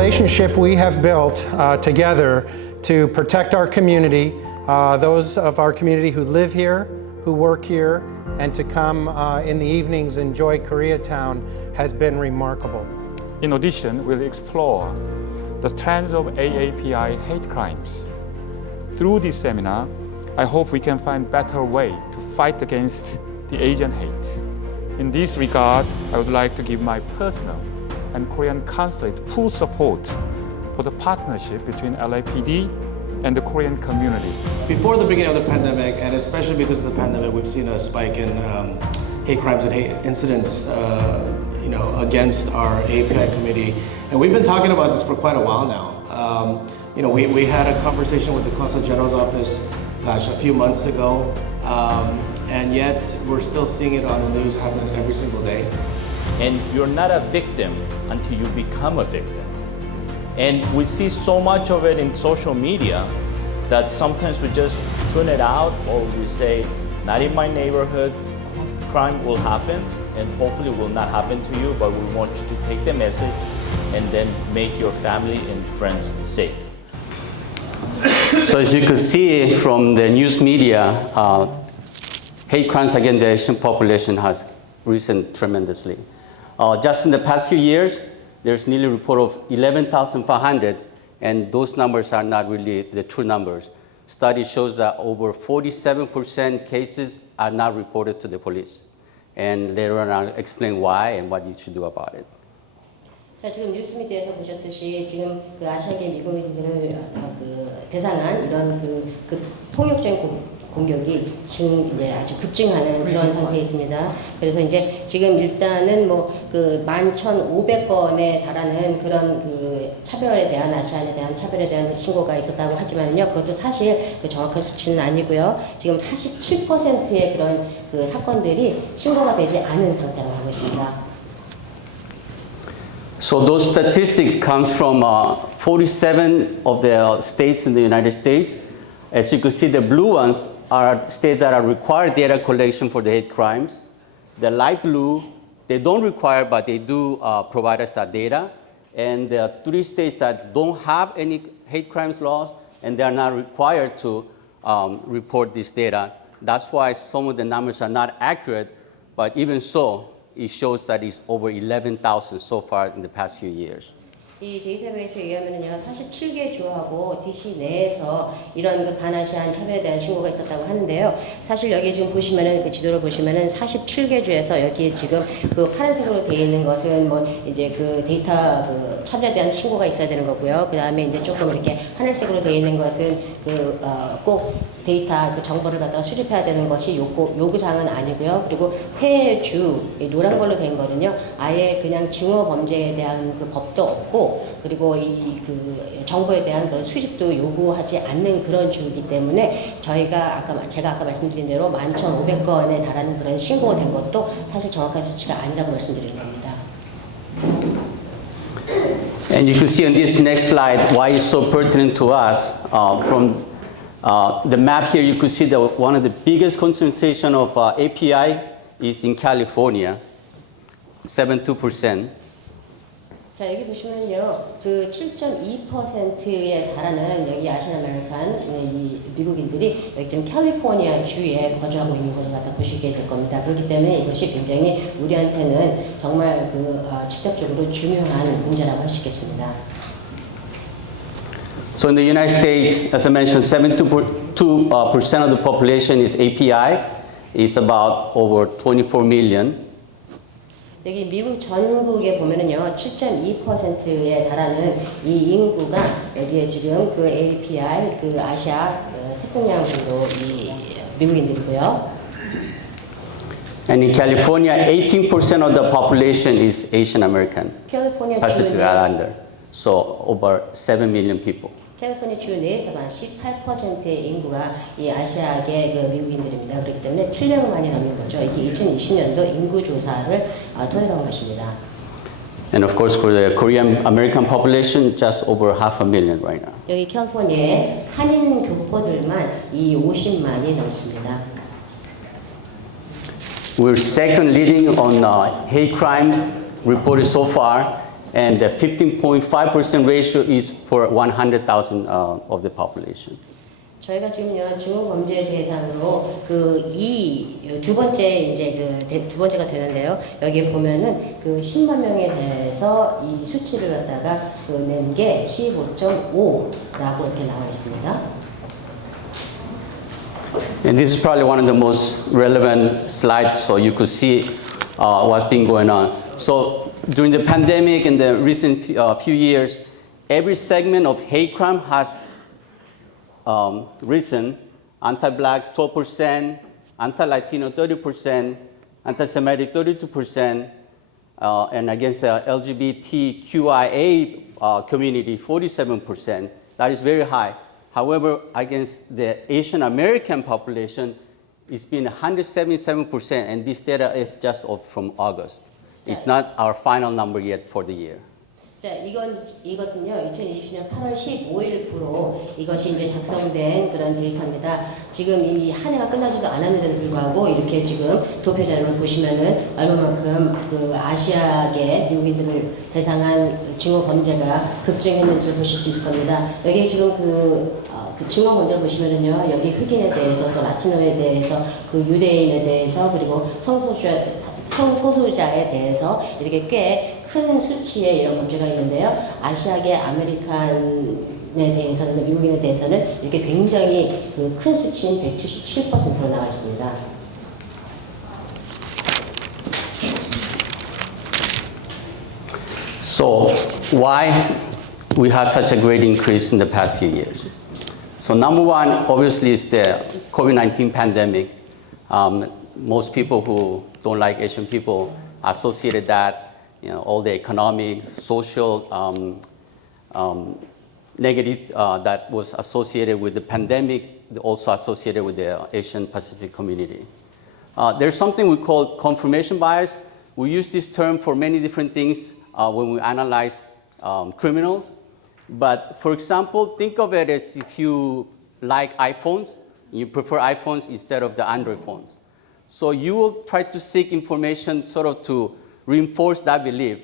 relationship we have built together to protect our community, those of our community who live here, who work here, and to come in the evenings enjoy Koreatown has been remarkable. In addition, we'll explore the trends of AAPI hate crimes. Through this seminar, I hope we can find better way to fight against the Asian hate. In this regard, I would like to give my personal and Korean consulate full support for the partnership between LAPD and the Korean community. Before the beginning of the pandemic, and especially because of the pandemic, we've seen a spike in hate crimes and hate incidents against our API committee. And we've been talking about this for quite a while now. We had a conversation with the Consul General's office, a few months ago, and yet we're still seeing it on the news happening every single day. And you're not a victim until you become a victim. And we see so much of it in social media that sometimes we just tune it out, or we say, not in my neighborhood, crime will happen, and hopefully will not happen to you, but we want you to take the message and then make your family and friends safe. So as you can see from the news media, hate crimes against the Asian population has risen tremendously. Just in the past few years, there's nearly a report of 11,500, and those numbers are not really the true numbers. Study shows that over 47% cases are not reported to the police. And later on, I'll explain why and what you should do about it. 자, 지금 뉴스미디어에서 보셨듯이 지금 그 아시아계 미국인들을 대상한 이런 그 폭력적인 공격이 지금 이제 아주 급증하는 그런 상태에 있습니다. 그래서 이제 지금 일단은 그 11,500건에 달하는 그런 그 차별에 대한 아시안에 대한 차별에 대한 신고가 있었다고 하지만요, 그것도 사실 그 정확한 수치는 아니고요. 지금 47%의 그런 그 사건들이 신고가 되지 않은 상태라고 하고 있습니다. So those statistics comes from 47 of the states in the United States. As you can see, the blue ones are states that are required data collection for the hate crimes. The light blue, they don't require, but they do provide us that data. And there are 3 states that don't have any hate crimes laws, and they are not required to report this data. That's why some of the numbers are not accurate, but even so, it shows that it's over 11,000 so far in the past few years. 이 데이터베이스에 의하면요, 47개 주하고 DC 내에서 이런 그 반아시안 차별에 대한 신고가 있었다고 하는데요. 사실 여기 지금 보시면은 그 지도를 보시면은 47개 주에서 여기에 지금 그 파란색으로 되어 있는 것은 이제 그 데이터 그 차별에 대한 신고가 있어야 되는 거고요. 그 다음에 이제 조금 이렇게 하늘색으로 되어 있는 것은 꼭 데이터 그 정보를 갖다가 수집해야 되는 것이 요구사항은 아니고요. 그리고 세 주 노란 걸로 된 거는요, 아예 그냥 증오 범죄에 대한 그 법도 없고, 그리고 이 그 정보에 대한 그런 수집도 요구하지 않는 그런 주이기 때문에 제가 아까 말씀드린 대로 11,500건에 달하는 그런 신고된 것도 사실 정확한 수치가 아니라고 말씀드리는 겁니다. And you can see on this next slide why it's so pertinent to us. From the map here, you can see that one of the biggest concentration of API is in California, 72%. 자, 여기 보시면요, 그 7.2%에 달하는 여기 아시안 아메리칸 이 미국인들이 여기 지금 캘리포니아 주에 거주하고 있는 것을 갖다 보시게 될 겁니다. 그렇기 때문에 이것이 굉장히 우리한테는 정말 직접적으로 중요한 문제라고 할 수 있겠습니다. So in the United States, as I mentioned, 72% of the population is API. It's about over 24 million. 여기 미국 전국에 보면은요, 7.2%에 달하는 이 인구가 여기에 지금 그 API, 그 아시아 태평양 정도 이 미국인들이고요. And in California, 18% of the population is Asian American, Pacific Islander. So over 7 million people. 캘리포니아 주 내에서만 18%의 인구가 이 아시아계 그 미국인들입니다. 그렇기 때문에 700만이 넘는 거죠. 이게 2020년도 인구 조사를 토대로 한 것입니다. And of course, for the Korean American population, just over 500,000 right now. 여기 캘리포니아에 한인 교포들만 이 50만이 넘습니다. We're second leading on hate crimes reported so far, And the 15.5% ratio is for 100,000 of the population. 저희가 지금요 중후범죄 대상으로 두 번째가 되는데요. 여기에 보면은 10만 명에 대해서 이 수치를 갖다가 낸 게 15.5라고 이렇게 나와 있습니다. And this is probably one of the most relevant slides, so you could see what's been going on. So during the pandemic and the recent few years, every segment of hate crime has risen. Anti-Blacks 12%, anti-Latino 30%, anti-Semitic 32%, and against the LGBTQIA community 47%. That is very high. However, against the Asian American population, it's been 177%, and this data is just from August. It's not our final number yet for the year. 자, 이것은요, 2020년 8월 15일부로 이것이 이제 작성된 그런 데이터입니다. 지금 이 한 해가 끝나지도 않았는데도 불구하고 이렇게 지금 도표 자료를 보시면은 얼마만큼 아시아계 미국인들을 대상한 증오 범죄가 급증했는지를 보실 수 있을 겁니다. 여기 지금 증오 범죄를 보시면은요, 여기 흑인에 대해서 또 라티노에 대해서 유대인에 대해서 그리고 성소수자에 대해서 이렇게 꽤 큰 수치의 이런 범죄가 있는데요. 아시아계 아메리칸에 대해서는 미국인에 대해서는 이렇게 굉장히 큰 수치인 177%로 나와 있습니다. So why we had such a great increase in the past few years? So number one, obviously, is the COVID-19 pandemic. Most people who don't like Asian people associated that, all the economic, social negative that was associated with the pandemic, also associated with the Asian Pacific community. There's something we call confirmation bias. We use this term for many different things when we analyze criminals. But for example, think of it as if you like iPhones, you prefer iPhones instead of the Android phones. So you will try to seek information sort of to reinforce that belief.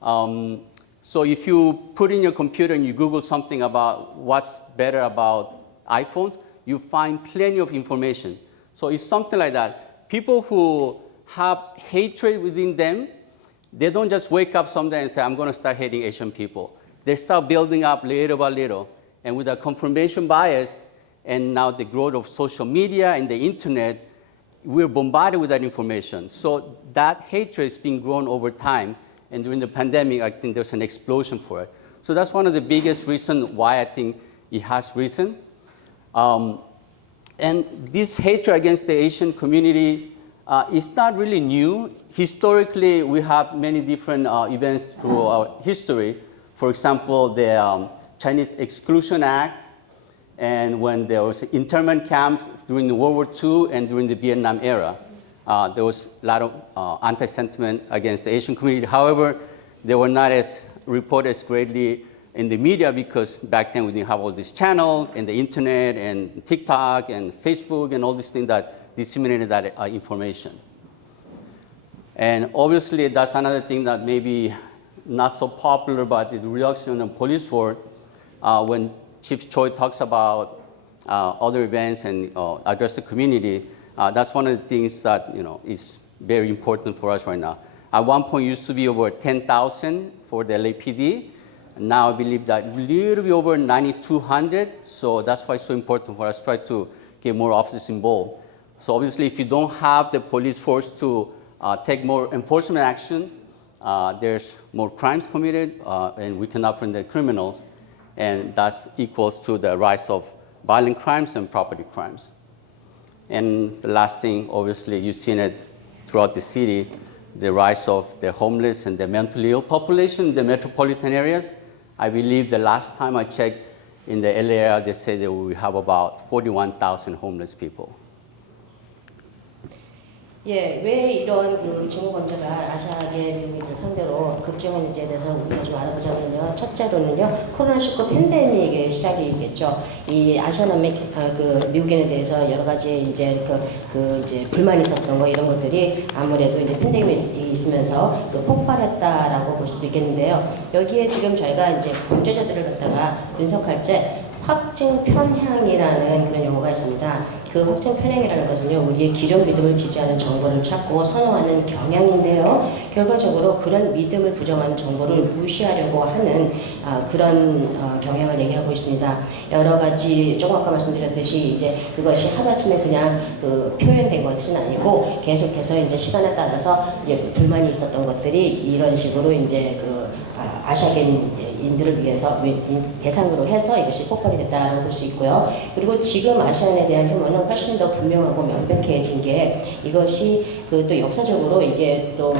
So if you put in your computer and you Google something about what's better about iPhones, you find plenty of information. So it's something like that. People who have hatred within them, they don't just wake up someday and say, I'm going to start hating Asian people. They start building up little by little. And with a confirmation bias, and now the growth of social media and the internet, we're bombarded with that information. So that hatred is being grown over time. And during the pandemic, I think there's an explosion for it. So that's one of the biggest reasons why I think it has risen. And this hatred against the Asian community is not really new. Historically, we have many different events through our history. For example, the Chinese Exclusion Act, and when there was internment camps during the World War II and during the Vietnam era, there was a lot of anti-sentiment against the Asian community. However, they were not as reported as greatly in the media because back then we didn't have all these channels and the internet and TikTok and Facebook and all these things that disseminated that information. And obviously, that's another thing that maybe not so popular, but the reduction in police force when Chief Choi talks about other events and address the community, that's one of the things that is very important for us right now. At one point, it used to be over 10,000 for the LAPD. Now I believe that a little bit over 9,200. So that's why it's so important for us to try to get more officers involved. So obviously, if you don't have the police force to take more enforcement action, there's more crimes committed, and we cannot prevent the criminals. And that equals to the rise of violent crimes and property crimes. And the last thing, obviously, you've seen it throughout the city, the rise of the homeless and the mentally ill population in the metropolitan areas. I believe the last time I checked in the LA area, they say that we have about 41,000 homeless people. 예, 왜 이런 그 징후 범죄가 아시아계 미국인들 상대로 급증하는지에 대해서 우리가 좀 알아보자면요. 첫째로는요, 코로나19 팬데믹의 시작이 있겠죠. 이 아시아남미 그 미국인에 대해서 여러 가지 이제 이제 불만이 있었던 거 이런 것들이 아무래도 이제 팬데믹이 있으면서 그 폭발했다라고 볼 수도 있겠는데요. 여기에 지금 저희가 이제 범죄자들을 갖다가 분석할 때 확증 편향이라는 그런 용어가 있습니다. 그 확증 편향이라는 것은요, 우리의 기존 믿음을 지지하는 정보를 찾고 선호하는 경향인데요. 결과적으로 그런 믿음을 부정하는 정보를 무시하려고 하는 그런 경향을 얘기하고 있습니다. 여러 가지 조금 아까 말씀드렸듯이 이제 그것이 하루아침에 그냥 그 표현된 것은 아니고 계속해서 이제 시간에 따라서 이제 불만이 있었던 것들이 이런 식으로 이제 그 아시아계인들을 위해서 대상으로 해서 이것이 폭발이 됐다고 볼 수 있고요. 그리고 지금 아시안에 대한 혐오는 훨씬 더 분명하고 명백해진 게 이것이 그 또 역사적으로 이게 또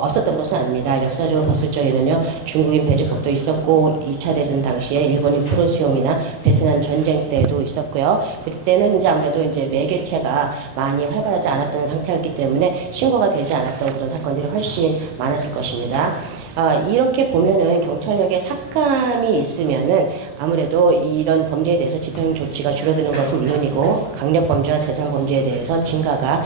없었던 것은 아닙니다. 역사적으로 봤을 적에는요, 중국인 배제법도 있었고 2차 대전 당시에 일본인 포로 수용이나 베트남 전쟁 때도 있었고요. 그때는 이제 아무래도 이제 매개체가 많이 활발하지 않았던 상태였기 때문에 신고가 되지 않았던 그런 사건들이 훨씬 많았을 것입니다. 이렇게 보면은 경찰력에 삭감이 있으면은 아무래도 이런 범죄에 대해서 집행 조치가 줄어드는 것은 물론이고 강력 범죄와 세상 범죄에 대해서 증가가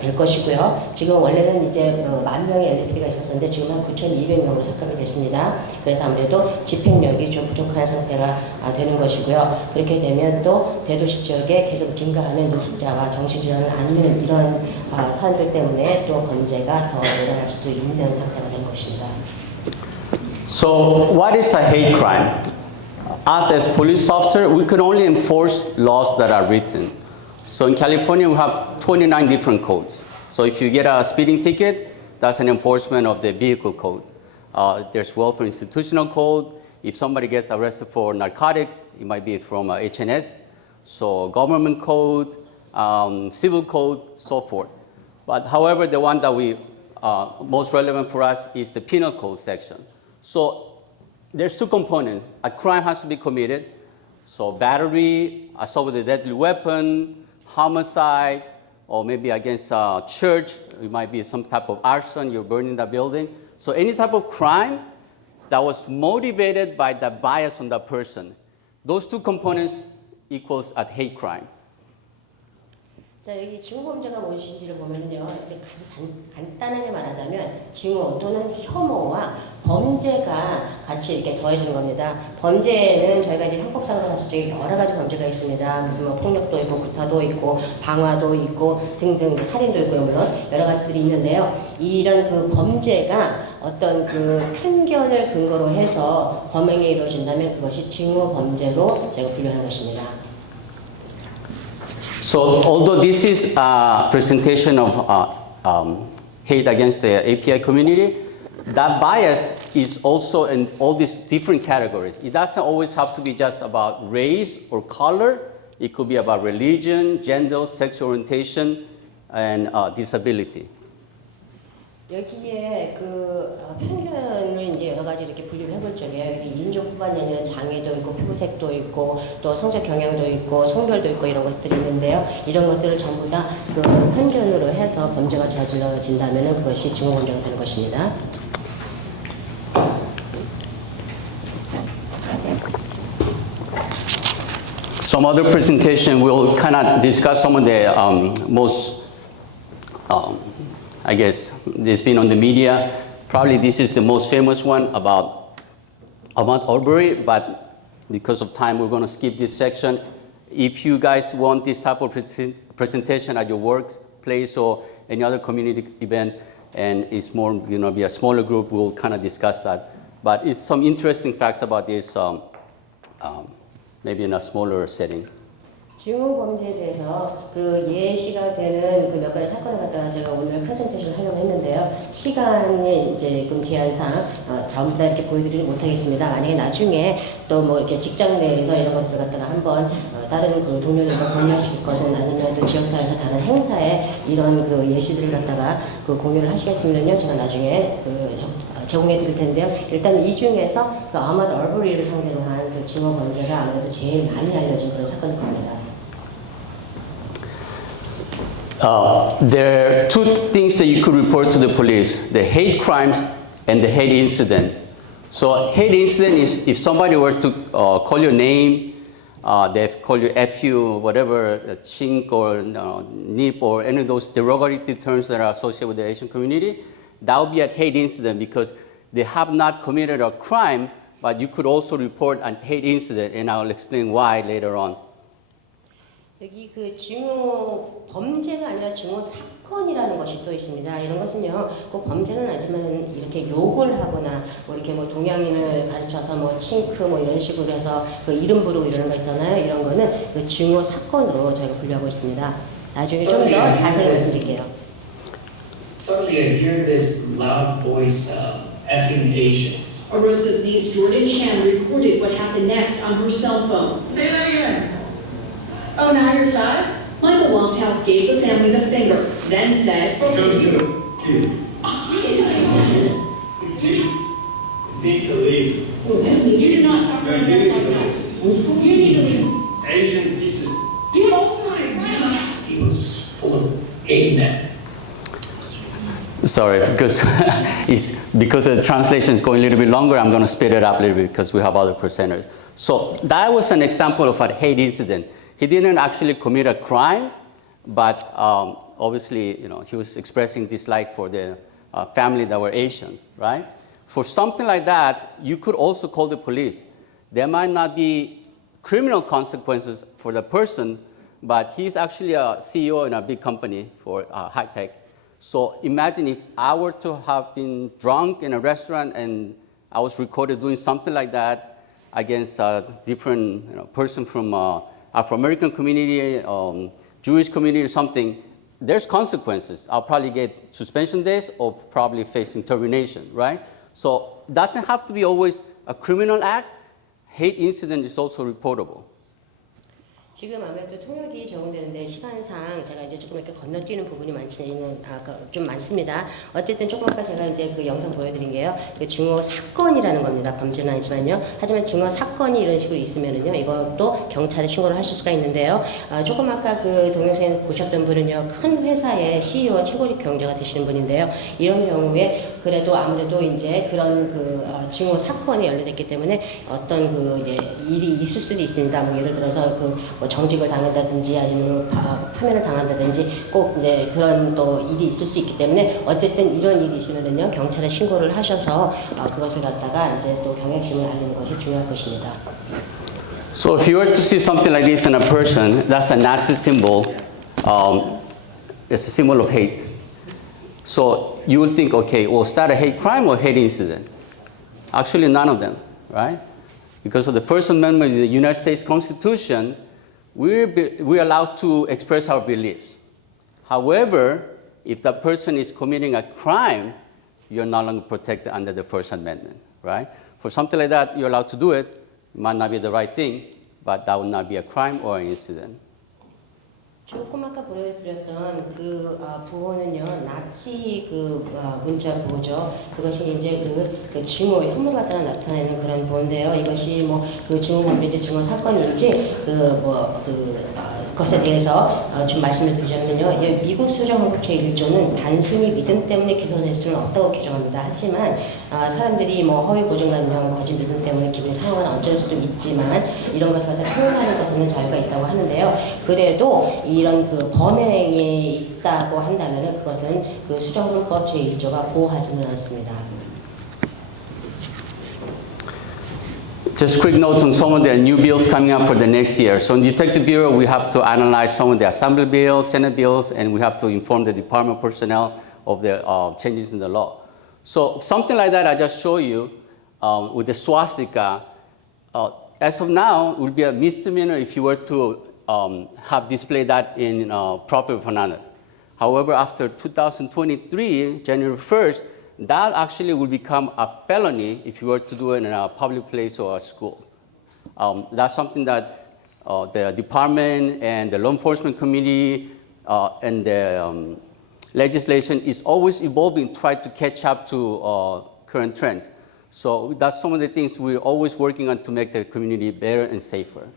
될 것이고요. 지금 원래는 이제 10,000명의 LPD가 있었는데 지금 한 9,200명으로 삭감이 됐습니다. 그래서 아무래도 집행력이 좀 부족한 상태가 되는 것이고요. 그렇게 되면 또 대도시 지역에 계속 증가하는 노숙자와 정신질환을 앓는 이런 사람들 때문에 또 범죄가 더 늘어날 수도 있는 상태가 된 것입니다. So what is a hate crime? Us as police officer, we can only enforce laws that are written. So in California, we have 29 different codes. So if you get a speeding ticket, that's an enforcement of the vehicle code. There's welfare institutional code. If somebody gets arrested for narcotics, it might be from HNS. So government code, civil code, so forth. But however, the one that we most relevant for us is the penal code section. So there's two components. A crime has to be committed. So battery, assault with a deadly weapon, homicide, or maybe against a church. It might be some type of arson, you're burning the building. So any type of crime that was motivated by the bias on the person. Those two components equals a hate crime. 자, 여기 징후범죄가 무엇인지를 보면요, 이제 간단하게 말하자면 징후 또는 혐오와 범죄가 같이 이렇게 더해지는 겁니다. 범죄는 저희가 이제 형법상으로 봤을 때 여러 가지 범죄가 있습니다. 무슨 뭐 폭력도 있고 구타도 있고 방화도 있고 등등 살인도 있고요, 물론 여러 가지들이 있는데요. 이런 그 범죄가 어떤 그 편견을 근거로 해서 범행이 이루어진다면 그것이 징후 범죄로 저희가 분류하는 것입니다. So although this is a presentation of hate against the API community, that bias is also in all these different categories. It doesn't always have to be just about race or color. It could be about religion, gender, sexual orientation, and disability. 여기에 그 편견을 이제 여러 가지 이렇게 분류를 해볼 적에 여기 인종뿐만이 아니라 장애도 있고 피부색도 있고 또 성적 경향도 있고 성별도 있고 이런 것들이 있는데요. 이런 것들을 전부 다 그 편견으로 해서 범죄가 저질러진다면 그것이 징후범죄가 되는 것입니다. Some other presentation will kind of discuss some of the most I guess there's been on the media. Probably this is the most famous one about Arbery, but because of time, we're going to skip this section. If you guys want this type of presentation at your workplace or any other community event, and it's more, be a smaller group, we'll kind of discuss that. But it's some interesting facts about this, maybe in a smaller setting. 징후범죄에 대해서 그 예시가 되는 그 몇 가지 사건을 갖다가 제가 오늘 프레젠테이션을 하려고 했는데요. 시간이 이제 금 제한상 전부 다 이렇게 보여드리지 못하겠습니다. 만약에 나중에 또 뭐 이렇게 직장 내에서 이런 것들을 갖다가 한번 다른 그 동료들과 공유하시거든 아니면 또 지역사회에서 다른 행사에 이런 그 예시들을 갖다가 그 공유를 하시겠으면요. 제가 나중에 제공해 드릴 텐데요. 일단 이 중에서 그 아마도 얼버리를 상대로 한 그 징후범죄가 아무래도 제일 많이 알려진 그런 사건일 겁니다. There are two things that you could report to the police: the hate crimes and the hate incident. So hate incident is if somebody were to call your name, they call you FU, whatever, chink or nip or any of those derogatory terms that are associated with the Asian community, that would be a hate incident because they have not committed a crime, but you could also report a hate incident, and I'll explain why later on. 여기 그 증오 범죄가 아니라 증오 사건이라는 것이 또 있습니다. 이런 것은요, 꼭 범죄는 아니지만 이렇게 욕을 하거나 뭐 이렇게 뭐 동양인을 가르쳐서 뭐 칭크 뭐 이런 식으로 해서 그 이름 부르고 이러는 거 있잖아요. 이런 거는 그 증오 사건으로 저희가 분류하고 있습니다. 나중에 좀 더 자세히 말씀드릴게요. Suddenly I hear this loud voice effing Asians. Arosa's niece Jordan Chan recorded what happened next on her cell phone. Say that again. Oh, now you're shy? Michael Lofthouse gave the family the finger, then said, Need to leave. You do not talk about need that to like that. You need to leave. Asian pieces. Oh my God. He was full of hate net. Sorry, because because the translation is going a little bit longer, I'm going to speed it up a little bit because we have other presenters. So that was an example of a hate incident. He didn't actually commit a crime, but obviously, he was expressing dislike for the family that were Asians, right? For something like that, you could also call the police. There might not be criminal consequences for the person, but he's actually a CEO in a big company for high tech. So imagine if I were to have been drunk in a restaurant and I was recorded doing something like that against a different person from Afro-American community, Jewish community or something, there's consequences. I'll probably get suspension days or probably facing termination, right? So it doesn't have to be always a criminal act. Hate incident is also reportable. 지금 아무래도 통역이 적용되는데 시간상 제가 이제 조금 이렇게 건너뛰는 부분이 좀 많습니다. 어쨌든 조금 아까 제가 이제 그 영상 보여드린 게요. 그 증오 사건이라는 겁니다. 범죄는 아니지만요. 하지만 증오 사건이 이런 식으로 있으면은요, 이것도 경찰에 신고를 하실 수가 있는데요. 조금 아까 그 동영상에 보셨던 분은요, 큰 회사의 CEO 최고직 경제가 되시는 분인데요. 이런 경우에 그래도 아무래도 이제 그런 그 증오 사건이 연루됐기 때문에 어떤 그 이제 일이 있을 수도 있습니다. 뭐 예를 들어서 뭐 정직을 당한다든지 아니면 파면을 당한다든지 꼭 이제 그런 또 일이 있을 수 있기 때문에 어쨌든 이런 일이 있으면은요, 경찰에 신고를 하셔서 그것을 갖다가 이제 또 경각심을 알리는 것이 중요할 것입니다. So if you were to see something like this in a person, that's a Nazi symbol. It's a symbol of hate. So you will think, okay, well, is that a hate crime or hate incident? Actually, none of them, right? Because of the First Amendment of the United States Constitution, we're allowed to express our beliefs. However, if that person is committing a crime, you're no longer protected under the First Amendment, right? For something like that, you're allowed to do it. It might not be the right thing, but that would not be a crime or an incident. 조금 아까 보여드렸던 그 부호는요, 나치 그 문자 부호죠. 그것이 이제 그 증오 혐오를 갖다 나타내는 그런 부호인데요. 이것이 뭐 그 증오 범죄인지 증오 사건인지 그것에 대해서 좀 말씀을 드리자면요. 미국 수정헌법 제1조는 단순히 믿음 때문에 기소될 수는 없다고 규정합니다. 하지만 사람들이 뭐 허위 보증관명, 거짓 믿음 때문에 기분이 상하거나 어쩔 수도 있지만 이런 것을 갖다 표현하는 것에는 자유가 있다고 하는데요. 그래도 이런 그 범행이 있다고 한다면은 그것은 그 수정헌법 제1조가 보호하지는 않습니다. Just quick notes on some of the new bills coming up for the next year. So in the Detective Bureau, we have to analyze some of the Assembly bills, Senate bills, and we have to inform the department personnel of the changes in the law. So something like that I just show you with the swastika. As of now, it would be a misdemeanor if you were to have displayed that in property of another. However, after 2023, January 1st, that actually will become a felony if you were to do it in a public place or a school. That's something that the department and the law enforcement community and the legislation is always evolving, try to catch up to current trends. So that's some of the things we're always working on to make the community better and safer.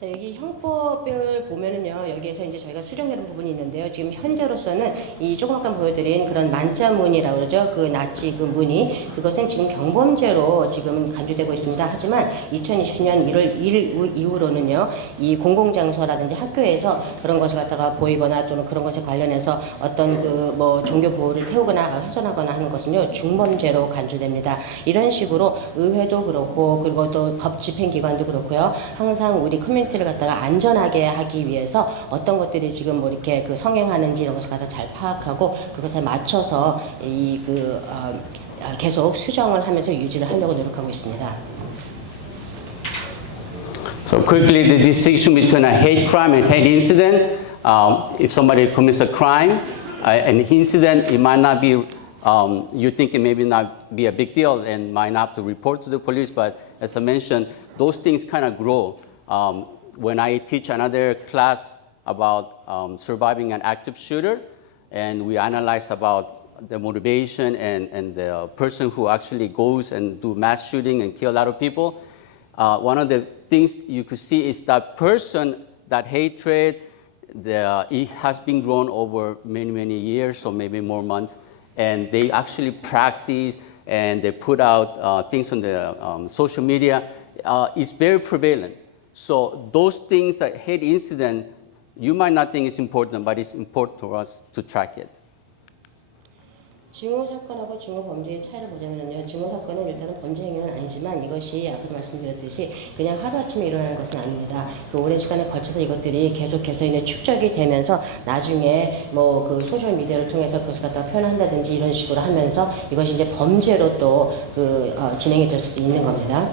자, 여기 형법을 보면은요, 여기에서 이제 저희가 수정되는 부분이 있는데요. 지금 현재로서는 이 조금 아까 보여드린 그런 만자문이라고 그러죠. 그 나치 그 문이, 그것은 지금 경범죄로 지금 간주되고 있습니다. 하지만 2020년 1월 1일 이후로는요, 이 공공장소라든지 학교에서 그런 것을 갖다가 보이거나 또는 그런 것에 관련해서 어떤 그 뭐 종교 보호를 태우거나 훼손하거나 하는 것은요, 중범죄로 간주됩니다. 이런 식으로 의회도 그렇고, 그리고 또 법 집행기관도 그렇고요. 항상 우리 커뮤니티를 갖다가 안전하게 하기 위해서 어떤 것들이 지금 뭐 이렇게 그 성행하는지 이런 것을 갖다 잘 파악하고 그것에 맞춰서 계속 수정을 하면서 유지를 하려고 노력하고 있습니다. So quickly, the distinction between a hate crime and hate incident. If somebody commits a crime, an incident, it might not be, you think it maybe not be a big deal and might not have to report to the police, but as I mentioned, those things kind of grow. When I teach another class about surviving an active shooter, and we analyze about the motivation and the person who actually goes and do mass shooting and kill a lot of people, one of the things you could see is that person, that hatred, it has been grown over many, many years, or maybe more months, and they actually practice and they put out things on the social media. It's very prevalent. So those things, that hate incident, you might not think it's important, but it's important for us to track it. 증오 사건하고 증오 범죄의 차이를 보자면요, 증오 사건은 일단은 범죄 행위는 아니지만 이것이 아까도 말씀드렸듯이 그냥 하루아침에 일어나는 것은 아닙니다. 그 오랜 시간에 걸쳐서 이것들이 계속해서 이제 축적이 되면서 나중에 뭐 그 소셜 미디어를 통해서 그것을 갖다가 표현한다든지 이런 식으로 하면서 이것이 이제 범죄로 또 진행이 될 수도 있는 겁니다.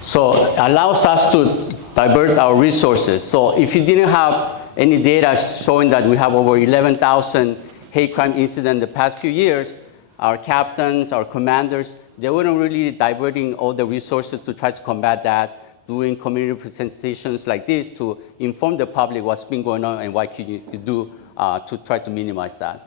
So it allows us to divert our resources. So if you didn't have any data showing that we have over 11,000 hate crime incidents in the past few years, our captains, our commanders, they weren't really diverting all the resources to try to combat that, doing community presentations like this to inform the public what's been going on and what you do to try to minimize that.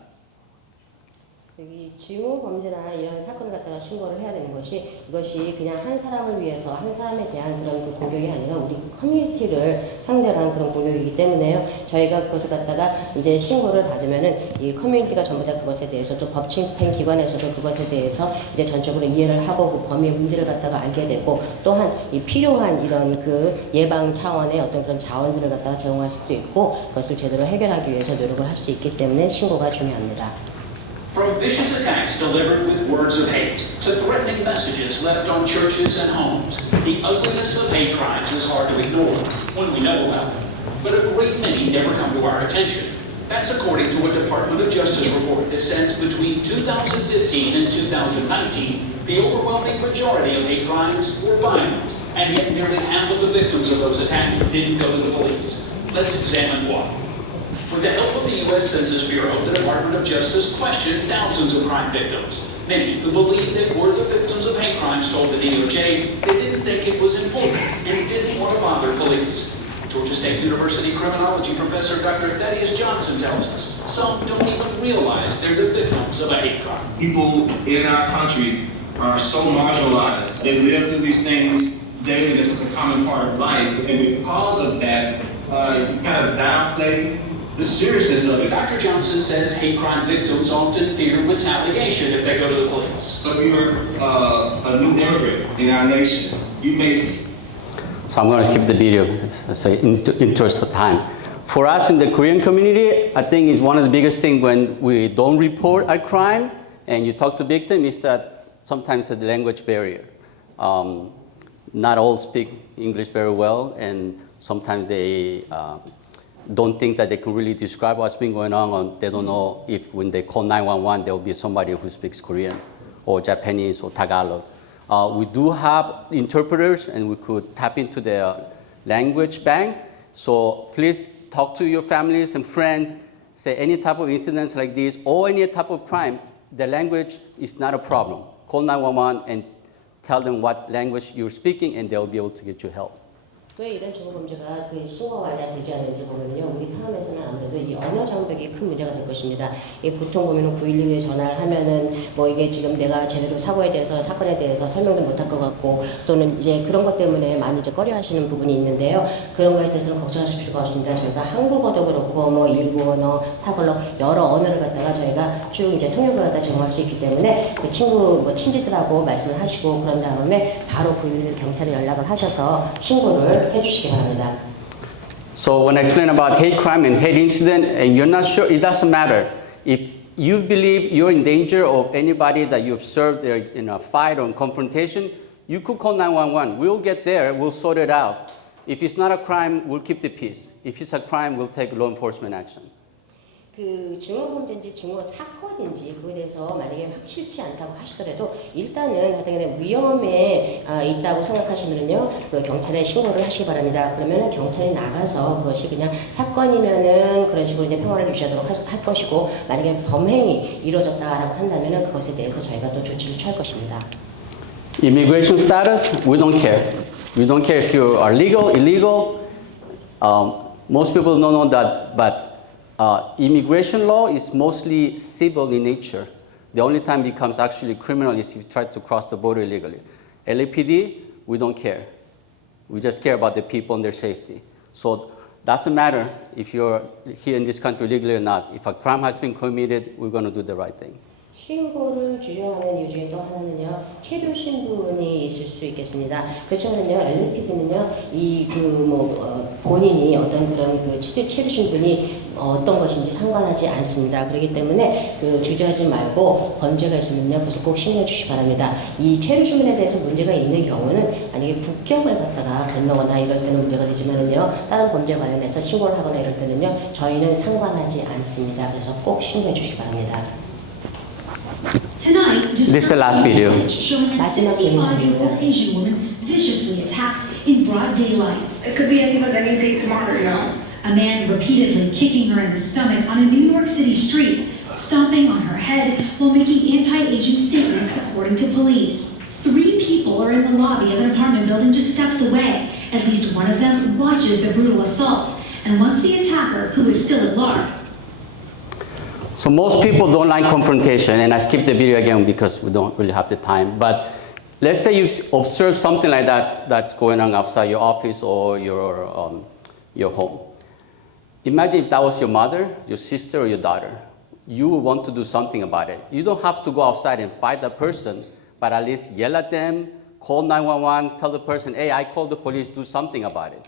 여기 증오 범죄나 이런 사건을 갖다가 신고를 해야 되는 것이 이것이 그냥 한 사람을 위해서 한 사람에 대한 그런 그 공격이 아니라 우리 커뮤니티를 상대로 한 그런 공격이기 때문에요. 저희가 그것을 갖다가 이제 신고를 받으면은 이 커뮤니티가 전부 다 그것에 대해서 또 법 집행 기관에서도 그것에 대해서 이제 전적으로 이해를 하고 그 범위의 문제를 갖다가 알게 되고 또한 이 필요한 이런 그 예방 차원의 어떤 그런 자원들을 갖다가 제공할 수도 있고 그것을 제대로 해결하기 위해서 노력을 할 수 있기 때문에 신고가 중요합니다. From vicious attacks delivered with words of hate to threatening messages left on churches and homes, the ugliness of hate crimes is hard to ignore when we know about them. But a great many never come to our attention. That's according to a Department of Justice report that says between 2015 and 2019, the overwhelming majority of hate crimes were violent, and yet nearly half of the victims of those attacks didn't go to the police. Let's examine why. With the help of the U.S. Census Bureau, the Department of Justice questioned thousands of crime victims. Many who believed they were the victims of hate crimes told the DOJ they didn't think it was important and didn't want to bother police. Georgia State University criminology professor Dr. Thaddeus Johnson tells us some don't even realize they're the victims of a hate crime. People in our country are so marginalized. They live through these things daily. This is a common part of life. And because of that, you kind of downplay the seriousness of it. Dr. Johnson says hate crime victims often fear retaliation if they go to the police. So if you're a new immigrant in our nation, you may... So I'm going to skip the video, in interest of time. For us in the Korean community, I think it's one of the biggest things when we don't report a crime and you talk to victims is that sometimes the language barrier. Not all speak English very well, and sometimes they don't think that they can really describe what's been going on, or they don't know if when they call 911, there will be somebody who speaks Korean or Japanese or Tagalog. We do have interpreters, and we could tap into the language bank. So please talk to your families and friends. Say any type of incidents like this or any type of crime, the language is not a problem. Call 911 and tell them what language you're speaking, and they'll be able to get you help. 왜 이런 증오 범죄가 그 신고가 많이 되지 않는지 보면요, 우리 타운에서는 아무래도 이 언어 장벽이 큰 문제가 될 것입니다. 보통 보면은 911에 전화를 하면은 뭐 이게 지금 내가 제대로 사건에 대해서 설명도 못할 것 같고 또는 이제 그런 것 때문에 많이 이제 꺼려하시는 부분이 있는데요. 그런 거에 대해서는 걱정하실 필요가 없습니다. 저희가 한국어도 그렇고 뭐 일부 언어, 타글로 여러 언어를 갖다가 저희가 쭉 이제 통역을 갖다 제공할 수 있기 때문에 그 친지들하고 말씀을 하시고 그런 다음에 바로 911 경찰에 연락을 하셔서 신고를 해주시기 바랍니다. So when I explain about hate crime and hate incident and you're not sure, it doesn't matter. If you believe you're in danger of anybody that you observed in a fight or in confrontation, you could call 911. We'll get there, we'll sort it out. If it's not a crime, we'll keep the peace. If it's a crime, we'll take law enforcement action. 그 증오범죄인지 증오 사건인지 그거에 대해서 만약에 확실치 않다고 하시더라도 일단은 하여튼 위험에 있다고 생각하시면은요 그 경찰에 신고를 하시기 바랍니다. 그러면은 경찰이 나가서 그것이 그냥 사건이면은 그런 식으로 이제 평화를 유지하도록 할 것이고 만약에 범행이 이루어졌다라고 한다면은 그것에 대해서 저희가 또 조치를 취할 것입니다. Immigration status, we don't care. We don't care if you are legal, illegal. Most people don't know that, but immigration law is mostly civil in nature. The only time it becomes actually criminal is if you try to cross the border illegally. LAPD, we don't care. We just care about the people and their safety. So it doesn't matter if you're here in this country legally or not. If a crime has been committed, we're going to do the right thing. 신고를 주저하는 이유 중에 또 하나는요, 체류 신분이 있을 수 있겠습니다. 그렇지만은요, LAPD는요, 본인이 어떤 그런 체류 신분이 어떤 것인지 상관하지 않습니다. 그렇기 때문에 주저하지 말고 범죄가 있으면요, 그것을 꼭 신고해 주시기 바랍니다. 이 체류 신분에 대해서 문제가 있는 경우는 만약에 국경을 갖다가 건너거나 이럴 때는 문제가 되지만은요, 다른 범죄 관련해서 신고를 하거나 이럴 때는요, 저희는 상관하지 않습니다. 그래서 꼭 신고해 주시기 바랍니다. Tonight, This is the last video. Showing a 65-year-old Asian woman viciously attacked in broad daylight. It could be anyone's any day tomorrow, you know? A man repeatedly kicking her in the stomach on a New York City street, stomping on her head while making anti-Asian statements, according to police. 3 people are in the lobby of an apartment building just steps away. At least one of them watches the brutal assault. And once the attacker, who is still at large, So most people don't like confrontation, and I skipped the video again because we don't really have the time. But let's say you observe something like that that's going on outside your office or your home. Imagine if that was your mother, your sister, or your daughter. You would want to do something about it. You don't have to go outside and fight that person, but at least yell at them, call 911, tell the person, hey, I called the police, do something about it.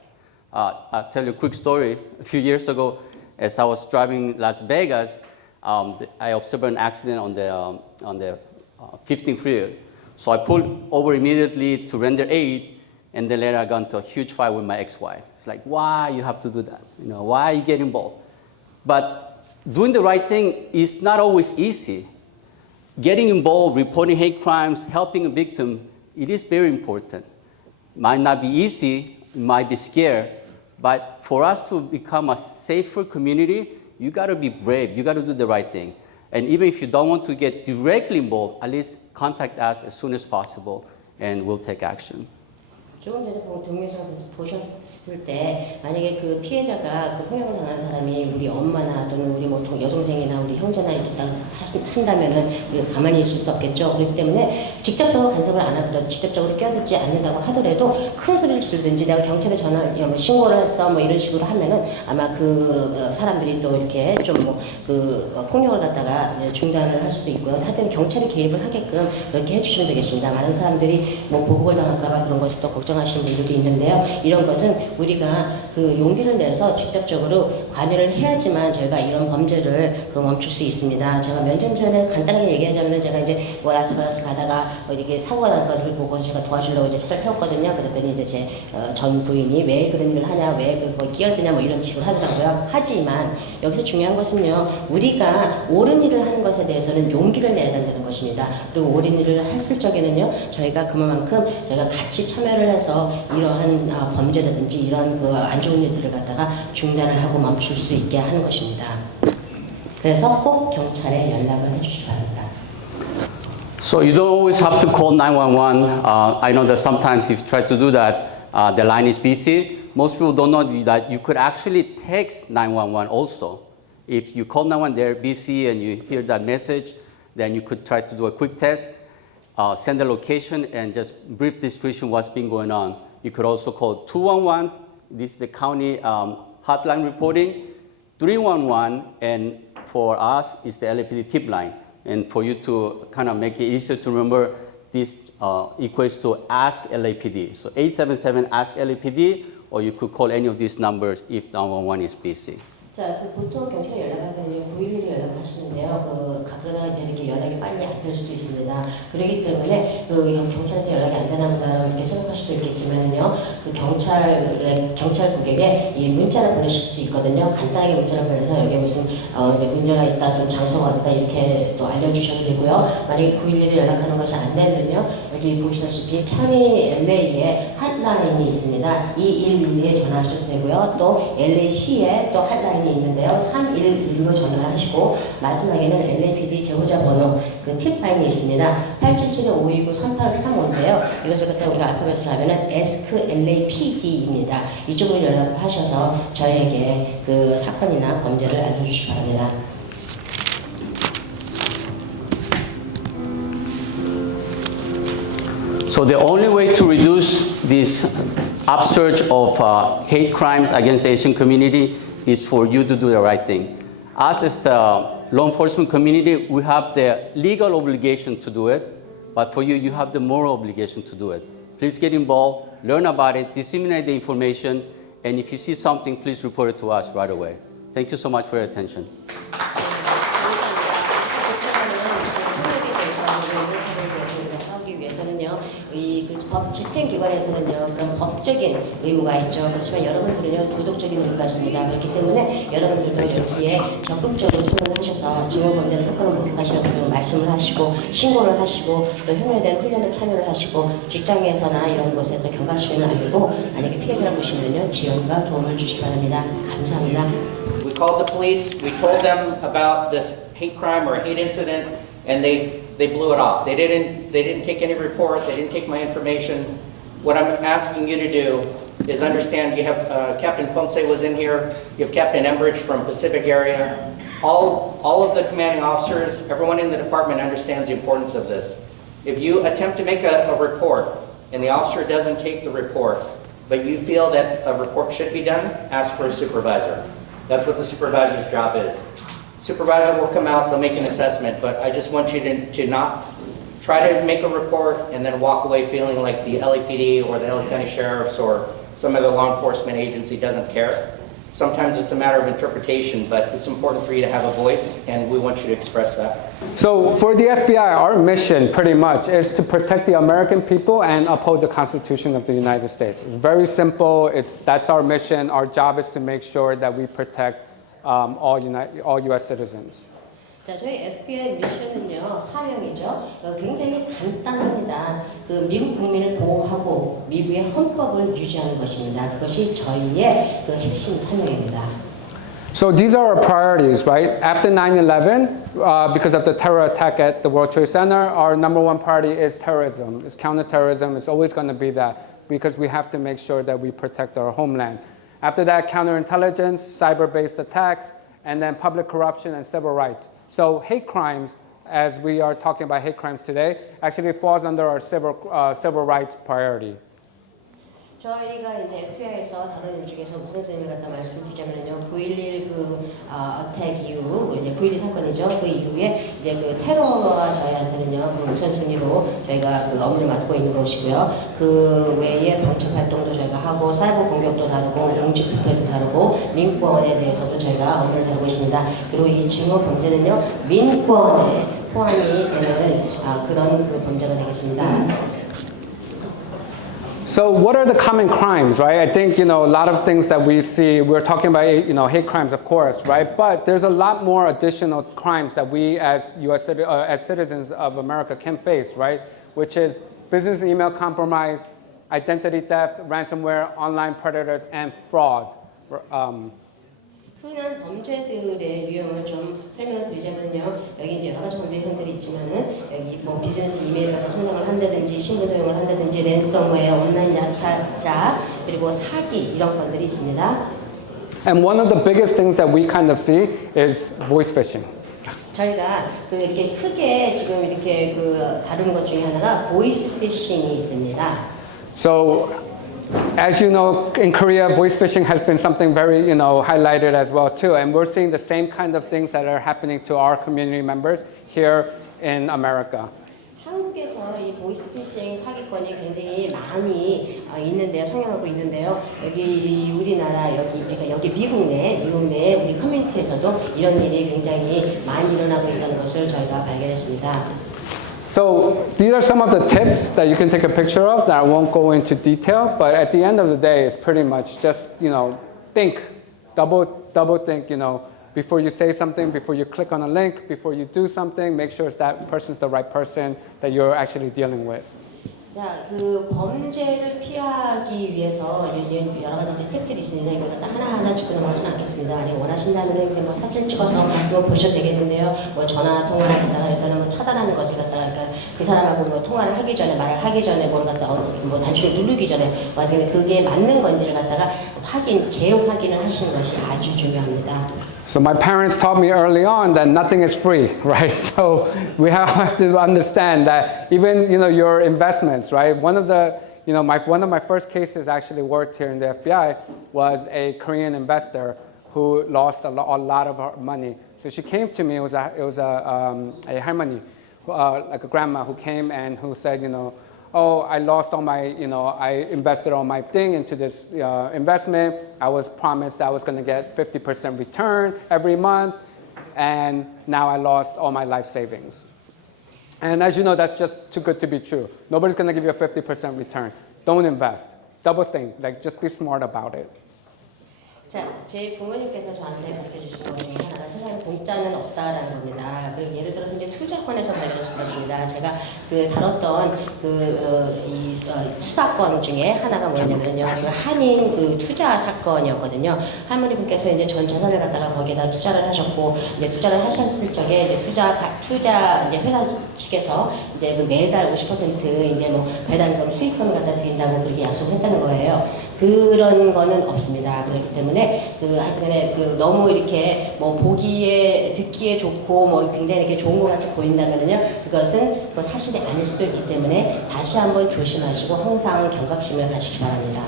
I'll tell you a quick story. A few years ago, as I was driving Las Vegas, I observed an accident on the 15th freeway. So I pulled over immediately to render aid, and then later I got into a huge fight with my ex-wife. It's like, why you have to do that? You know, why you get involved? But doing the right thing is not always easy. Getting involved, reporting hate crimes, helping a victim, it is very important. Might not be easy, might be scared, but for us to become a safer community, you got to be brave. You got to do the right thing. And even if you don't want to get directly involved, at least contact us as soon as possible, and we'll take action. 조금 전에 동영상을 보셨을 때 만약에 그 피해자가 그 폭력을 당한 사람이 우리 엄마나 또는 우리 뭐 여동생이나 우리 형제나 이렇다 한다면은 우리가 가만히 있을 수 없겠죠. 그렇기 때문에 직접적으로 간섭을 안 하더라도 직접적으로 끼어들지 않는다고 하더라도 큰 소리를 지르든지 내가 경찰에 전화를 신고를 했어 뭐 이런 식으로 하면은 아마 그 사람들이 또 이렇게 좀 뭐 그 폭력을 갖다가 중단을 할 수도 있고요. 하여튼 경찰이 개입을 하게끔 그렇게 해주시면 되겠습니다. 많은 사람들이 뭐 보복을 당할까봐 그런 것을 또 걱정하시는 분들도 있는데요. 이런 것은 우리가 그 용기를 내서 직접적으로 관여를 해야지만 저희가 이런 범죄를 멈출 수 있습니다. 제가 몇 년 전에 간단하게 얘기하자면 제가 이제 뭐 라스베가스 가다가 이렇게 사고가 난 것을 보고 제가 도와주려고 이제 차를 세웠거든요. 그랬더니 이제 제 전 부인이 왜 그런 일을 하냐, 왜 그거 끼어드냐 뭐 이런 식으로 하더라고요. 하지만 여기서 중요한 것은요, 우리가 옳은 일을 하는 것에 대해서는 용기를 내야 된다는 것입니다. 그리고 옳은 일을 했을 적에는요, 저희가 그만큼 저희가 같이 참여를 해서 이러한 범죄라든지 이런 그 안 좋은 일들을 갖다가 중단을 하고 멈출 수 있게 하는 것입니다. 그래서 꼭 경찰에 연락을 해주시기 바랍니다. So you don't always have to call 911. I know that sometimes if you try to do that, the line is busy. Most people don't know that you could actually text 911 also. If you call 911, they're busy and you hear that message, then you could try to do a quick test, send the location, and just brief description what's been going on. You could also call 211, this is the county hotline reporting, 311, and for us, it's the LAPD tip line. And for you to kind of make it easier to remember, this equates to Ask LAPD. So 877 Ask LAPD, or you could call any of these numbers if 911 is busy. 자, 보통 경찰 연락할 때는 911로 연락을 하시는데요. 가끔은 이제 이렇게 연락이 빨리 안 될 수도 있습니다. 그렇기 때문에 경찰한테 연락이 안 되나 보다 이렇게 생각할 수도 있겠지만요. 경찰국에게 이 문자를 보내실 수 있거든요. 간단하게 문자를 보내서 여기에 무슨 이제 문제가 있다, 또 장소가 어디다 이렇게 또 알려주셔도 되고요. 만약에 911에 연락하는 것이 안 되면요. 여기 보시다시피 카운티 LA에 핫라인이 있습니다. 2112에 전화하셔도 되고요. 또 LA시에 또 핫라인 있는데요. 311로 전화를 하시고 마지막에는 LAPD 제보자 번호 그 팁라인이 있습니다. 877-529-3835인데요. 이것을 갖다 우리가 알파벳으로 하면은 Ask LAPD입니다. 이쪽으로 연락을 하셔서 저희에게 그 사건이나 범죄를 알려주시기 바랍니다. So the only way to reduce this upsurge of hate crimes against the Asian community is for you to do the right thing. Us as the law enforcement community, we have the legal obligation to do it, but for you, you have the moral obligation to do it. Please get involved, learn about it, disseminate the information, and if you see something, please report it to us right away. Thank you so much for your attention. 법 집행기관에서는요 그런 법적인 의무가 있죠. 그렇지만 여러분들은요 도덕적인 의무가 있습니다. 그렇기 때문에 여러분들도 여기에 적극적으로 참여를 하셔서 징후범죄나 사건을 목격하시면 말씀을 하시고 신고를 하시고 또 혐의에 대한 훈련에 참여를 하시고 직장에서나 이런 곳에서 경각시간을 알리고 만약에 피해자를 보시면요 지원과 도움을 주시기 바랍니다. 감사합니다. We called the police. We told them about this hate crime or hate incident, and they blew it off. They didn't take any report. They didn't take my information. What I'm asking you to do is understand. You have Captain Ponce was in here. You have Captain Embridge from Pacific area. All of the commanding officers, everyone in the department understands the importance of this. If you attempt to make a report and the officer doesn't take the report, but you feel that a report should be done, ask for a supervisor. That's what the supervisor's job is. Supervisor will come out, they'll make an assessment, but I just want you to not try to make a report and then walk away feeling like the LAPD or the LA County Sheriffs or some other law enforcement agency doesn't care. Sometimes it's a matter of interpretation, but it's important for you to have a voice, and we want you to express that. So for the FBI, our mission pretty much is to protect the American people and uphold the Constitution of the United States. It's very simple. That's our mission. Our job is to make sure that we protect all U.S. citizens. 자, 저희 FBI 미션은요, 사명이죠. 굉장히 간단합니다. 그 미국 국민을 보호하고 미국의 헌법을 유지하는 것입니다. 그것이 저희의 그 핵심 사명입니다. So these are our priorities, right? After 9/11, because of the terror attack at the World Trade Center, our number one priority is terrorism. It's counterterrorism. It's always going to be that because we have to make sure that we protect our homeland. After that, counterintelligence, cyber-based attacks, and then public corruption and civil rights. So hate crimes, as we are talking about hate crimes today, actually falls under our civil rights priority. 저희가 이제 FBI에서 다른 일 중에서 우선순위를 갖다 말씀드리자면요, 9.11 그 어택 이후 이제 9.12 사건이죠. 그 이후에 이제 그 테러가 저희한테는요, 그 우선순위로 저희가 그 업무를 맡고 있는 것이고요. 그 외에 방첩 활동도 저희가 하고 사이버 공격도 다루고 공직 부패도 다루고 민권에 대해서도 저희가 업무를 다루고 있습니다. 그리고 이 징후 범죄는요, 민권에 포함이 되는 그런 그 범죄가 되겠습니다. So what are the common crimes, right? I think, a lot of things that we see, we're talking about, hate crimes, of course, right? But there's a lot more additional crimes that we as as citizens of America can face, right? Which is business email compromise, identity theft, ransomware, online predators, and fraud. 흔한 범죄들의 유형을 좀 설명을 드리자면요. 여기 이제 여러 가지 범죄형들이 있지만은 여기 뭐 비즈니스 이메일 같은 선정을 한다든지 신분 도용을 한다든지 랜섬웨어, 온라인 야타자 그리고 사기 이런 건들이 있습니다. And one of the biggest things that we kind of see is voice phishing. 저희가 그 이렇게 크게 지금 이렇게 그 다루는 것 중에 하나가 보이스 피싱이 있습니다. So, as you know, in Korea, voice phishing has been something very, highlighted as well too. And we're seeing the same kind of things that are happening to our community members here in America. 한국에서 이 보이스 피싱 사기건이 굉장히 많이 있는데요, 성행하고 있는데요. 여기 우리나라 그러니까 여기 미국 내 우리 커뮤니티에서도 이런 일이 굉장히 많이 일어나고 있다는 것을 저희가 발견했습니다. So these are some of the tips that you can take a picture of that I won't go into detail, but at the end of the day, it's pretty much just, think, double think, before you say something, before you click on a link, before you do something, make sure that person's the right person that you're actually dealing with. 자, 그 범죄를 피하기 위해서 여러 가지 팁들이 있습니다. 이걸 갖다 하나하나 짚고 넘어가지는 않겠습니다. 아니 원하신다면은 그냥 뭐 사진 찍어서 뭐 보셔도 되겠는데요. 뭐 전화 통화를 갖다가 일단은 뭐 차단하는 것을 갖다가 그러니까 그 사람하고 뭐 통화를 하기 전에 말을 하기 전에 뭘 갖다가 뭐 단추를 누르기 전에 그게 맞는 건지를 갖다가 재용 확인을 하시는 것이 아주 중요합니다. So my parents taught me early on that nothing is free, right? So we have to understand that even your investments, right? One of my first cases actually worked here in the FBI was a Korean investor who lost a lot of her money. So she came to me. It was a 할머니, like a grandma, who came and who said, oh, I lost all my, I invested all my thing into this investment. I was promised I was going to get 50% return every month, and now I lost all my life savings. And as you know, that's just too good to be true. Nobody's going to give you a 50% return. Don't invest. Double think. Just be smart about it. 자, 제 부모님께서 저한테 가르쳐주신 것 중에 하나가 세상에 공짜는 없다라는 겁니다. 그리고 예를 들어서 이제 투자권에서 관련해서 그렇습니다. 제가 다뤘던 이 수사건 중에 하나가 뭐냐면요, 한인 투자 사건이었거든요. 할머니분께서 이제 전 재산을 갖다가 거기에다 투자를 하셨고, 이제 투자를 하셨을 적에 이제 투자 이제 회사 측에서 이제 매달 50% 이제 뭐 배당금 수익금을 갖다 드린다고 그렇게 약속했다는 거예요. 그런 거는 없습니다. 그렇기 때문에 하여튼간에 너무 이렇게 뭐 보기에 듣기에 좋고 뭐 굉장히 이렇게 좋은 것 같이 보인다면은요, 그것은 뭐 사실이 아닐 수도 있기 때문에 다시 한번 조심하시고 항상 경각심을 가지시기 바랍니다.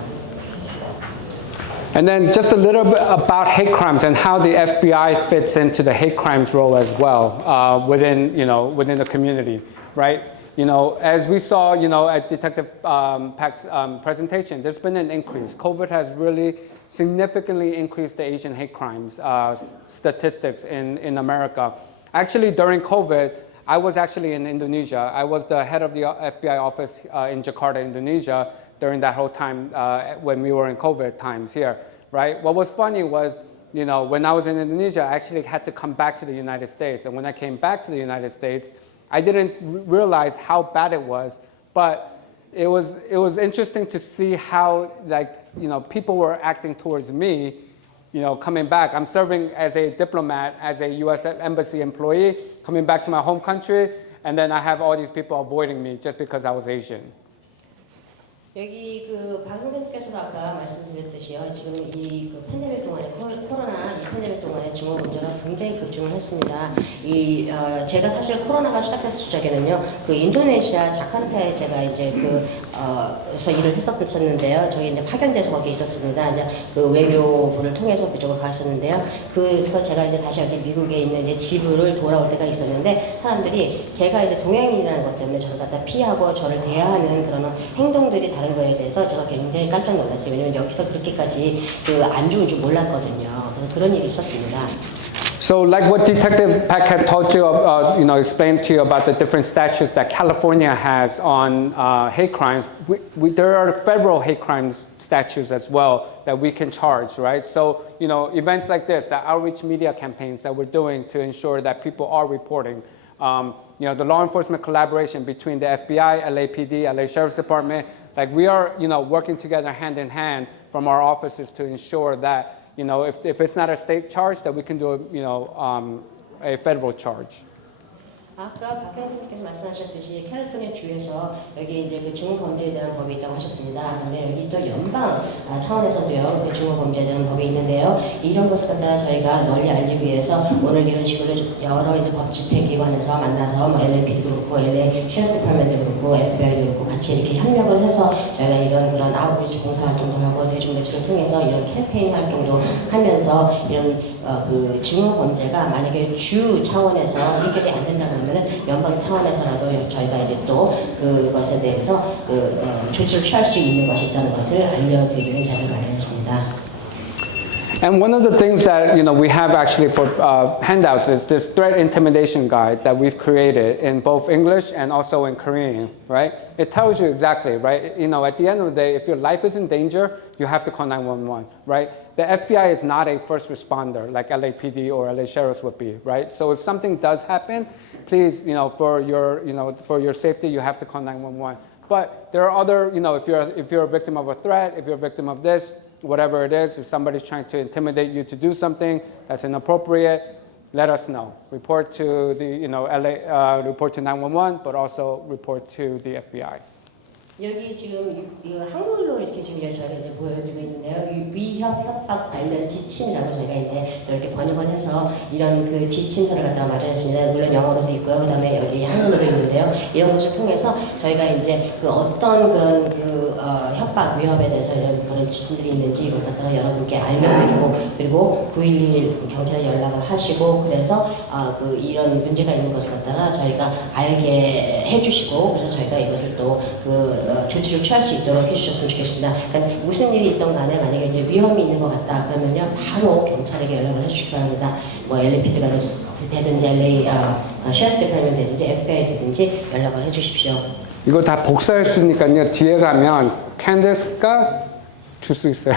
And then just a little bit about hate crimes and how the FBI fits into the hate crimes role as well within the community, right? As we saw, at Detective Pak's presentation, there's been an increase. COVID has really significantly increased the Asian hate crimes statistics in America. Actually, during COVID, I was actually in Indonesia. I was the head of the FBI office in Jakarta, Indonesia, during that whole time when we were in COVID times here, right? What was funny was, when I was in Indonesia, I actually had to come back to the United States. And when I came back to the United States, I didn't realize how bad it was, but it was interesting to see how people were acting towards me, coming back. I'm serving as a diplomat, as a U.S. Embassy employee, coming back to my home country, and then I have all these people avoiding me just because I was Asian. 여기 박 선생님께서도 아까 말씀드렸듯이요. 지금 이 팬데믹 동안에 코로나 이 팬데믹 동안에 증오 문제가 굉장히 급증을 했습니다. 제가 사실 코로나가 시작했을 적에는요, 인도네시아 자카르타에 제가 이제 그래서 일을 했었는데요. 저기 이제 파견돼서 거기에 있었습니다. 이제 외교부를 통해서 그쪽으로 갔었는데요. 그래서 제가 이제 다시 여기 미국에 있는 이제 집을 돌아올 때가 있었는데 사람들이 제가 이제 동양인이라는 것 때문에 저를 갖다 피하고 저를 대하는 그런 행동들이 다른 거에 대해서 제가 굉장히 깜짝 놀랐어요. 왜냐면 여기서 그렇게까지 안 좋은 줄 몰랐거든요. 그래서 그런 일이 있었습니다. So like what Detective Pak had told you, explained to you about the different statutes that California has on hate crimes, there are federal hate crimes statutes as well that we can charge, right? So, events like this, the outreach media campaigns that we're doing to ensure that people are reporting, the law enforcement collaboration between the FBI, LAPD, LA Sheriff's Department, we are, working together hand in hand from our offices to ensure that, if it's not a state charge, that we can do a federal charge. 아까 박 회장님께서 말씀하셨듯이 캘리포니아 주에서 여기 이제 그 증오범죄에 대한 법이 있다고 하셨습니다. 근데 여기 또 연방 차원에서도요 그 증오범죄에 대한 법이 있는데요. 이런 것을 갖다가 저희가 널리 알리기 위해서 오늘 이런 식으로 여러 이제 법 집행기관에서 만나서 뭐 LAPD도 그렇고 LA 셰리프 디파트먼트도 그렇고 FBI도 그렇고 같이 이렇게 협력을 해서 저희가 이런 그런 아웃리치 봉사활동도 하고 대중 매체를 통해서 이런 캠페인 활동도 하면서 이런 그 증오범죄가 만약에 주 차원에서 해결이 안 된다고 하면은 연방 차원에서라도 저희가 이제 또 그것에 대해서 조치를 취할 수 있는 것이 있다는 것을 알려드리는 자리를 마련했습니다. And one of the things that we have actually for handouts is this threat intimidation guide that we've created in both English and also in Korean, right? It tells you exactly, right? At the end of the day, if your life is in danger, you have to call 911, right? The FBI is not a first responder like LAPD or LA Sheriffs would be, right? So if something does happen, please, for your safety, you have to call 911. But there are other, if you're a victim of a threat, if you're a victim of this, whatever it is, if somebody's trying to intimidate you to do something that's inappropriate, let us know. Report to the, report to 911, but also report to the FBI. 여기 지금 한글로 이렇게 지금 저희가 이제 보여드리고 있는데요. 위협 협박 관련 지침이라고 저희가 이제 이렇게 번역을 해서 이런 그 지침서를 갖다가 마련했습니다. 물론 영어로도 있고요. 그다음에 여기 한글로도 있는데요. 이런 것을 통해서 저희가 이제 그 어떤 그런 협박 위협에 대해서 이런 그런 지침들이 있는지 이걸 갖다가 여러분께 알려드리고 그리고 911 경찰에 연락을 하시고 그래서 이런 문제가 있는 것을 갖다가 저희가 알게 해주시고 그래서 저희가 이것을 또 조치를 취할 수 있도록 해주셨으면 좋겠습니다. 그러니까 무슨 일이 있던 간에 만약에 이제 위험이 있는 것 같다 그러면요 바로 경찰에게 연락을 해주시기 바랍니다. 뭐 LAPD가 되든지 LA 셰리프 디파트먼트 되든지 FBI 되든지 연락을 해주십시오. 이거 다 복사했으니까요. 뒤에 가면 캔디스가 줄 수 있어요.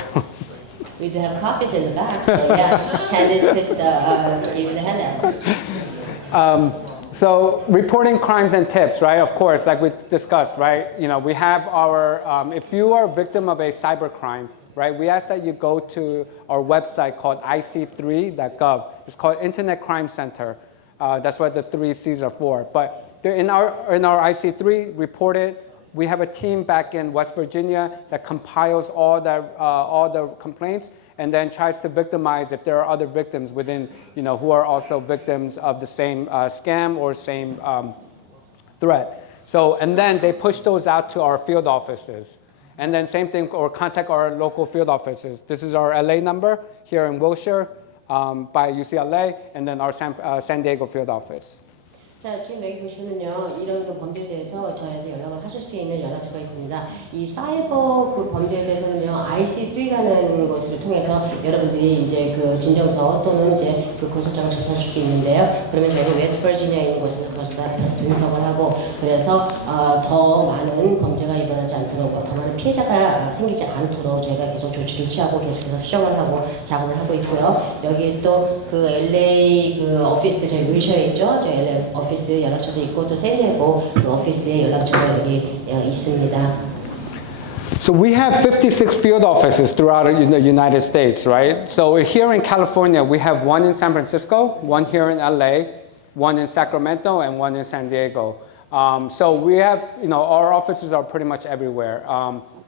We do have copies in the back, so yeah, Candice could give you the handouts. So reporting crimes and tips, right? Of course, like we discussed, right? We have our, if you are a victim of a cybercrime, right? We ask that you go to our website called ic3.gov. It's called Internet Crime Center. That's what the 3 C's are for. But in our IC3, report it. We have a team back in West Virginia that compiles all the complaints and then tries to victimize if there are other victims within, who are also victims of the same scam or same threat. So, and then they push those out to our field offices. And then same thing, or contact our local field offices. This is our LA number here in Wilshire by UCLA, and then our San Diego field office. 자, 지금 여기 보시면요, 이런 그 범죄에 대해서 저희한테 연락을 하실 수 있는 연락처가 있습니다. 이 사이버 그 범죄에 대해서는요, IC3라는 것을 통해서 여러분들이 이제 그 진정서 또는 이제 그 고소장을 접수하실 수 있는데요. 그러면 저희가 웨스트 버지니아에 있는 곳에서 그것을 다 분석을 하고, 그래서 더 많은 범죄가 일어나지 않도록, 더 많은 피해자가 생기지 않도록 저희가 계속 조치를 취하고 계속해서 수정을 하고 작업을 하고 있고요. 여기 또 그 LA 그 오피스 저희 윌셔에 있죠. 저희 LA 오피스 연락처도 있고 또 샌디에고 그 오피스에 연락처가 여기 있습니다. So we have 56 field offices throughout the United States, right? So here in California, we have one in San Francisco, one here in LA, one in Sacramento, and one in San Diego. So we have, our offices are pretty much everywhere.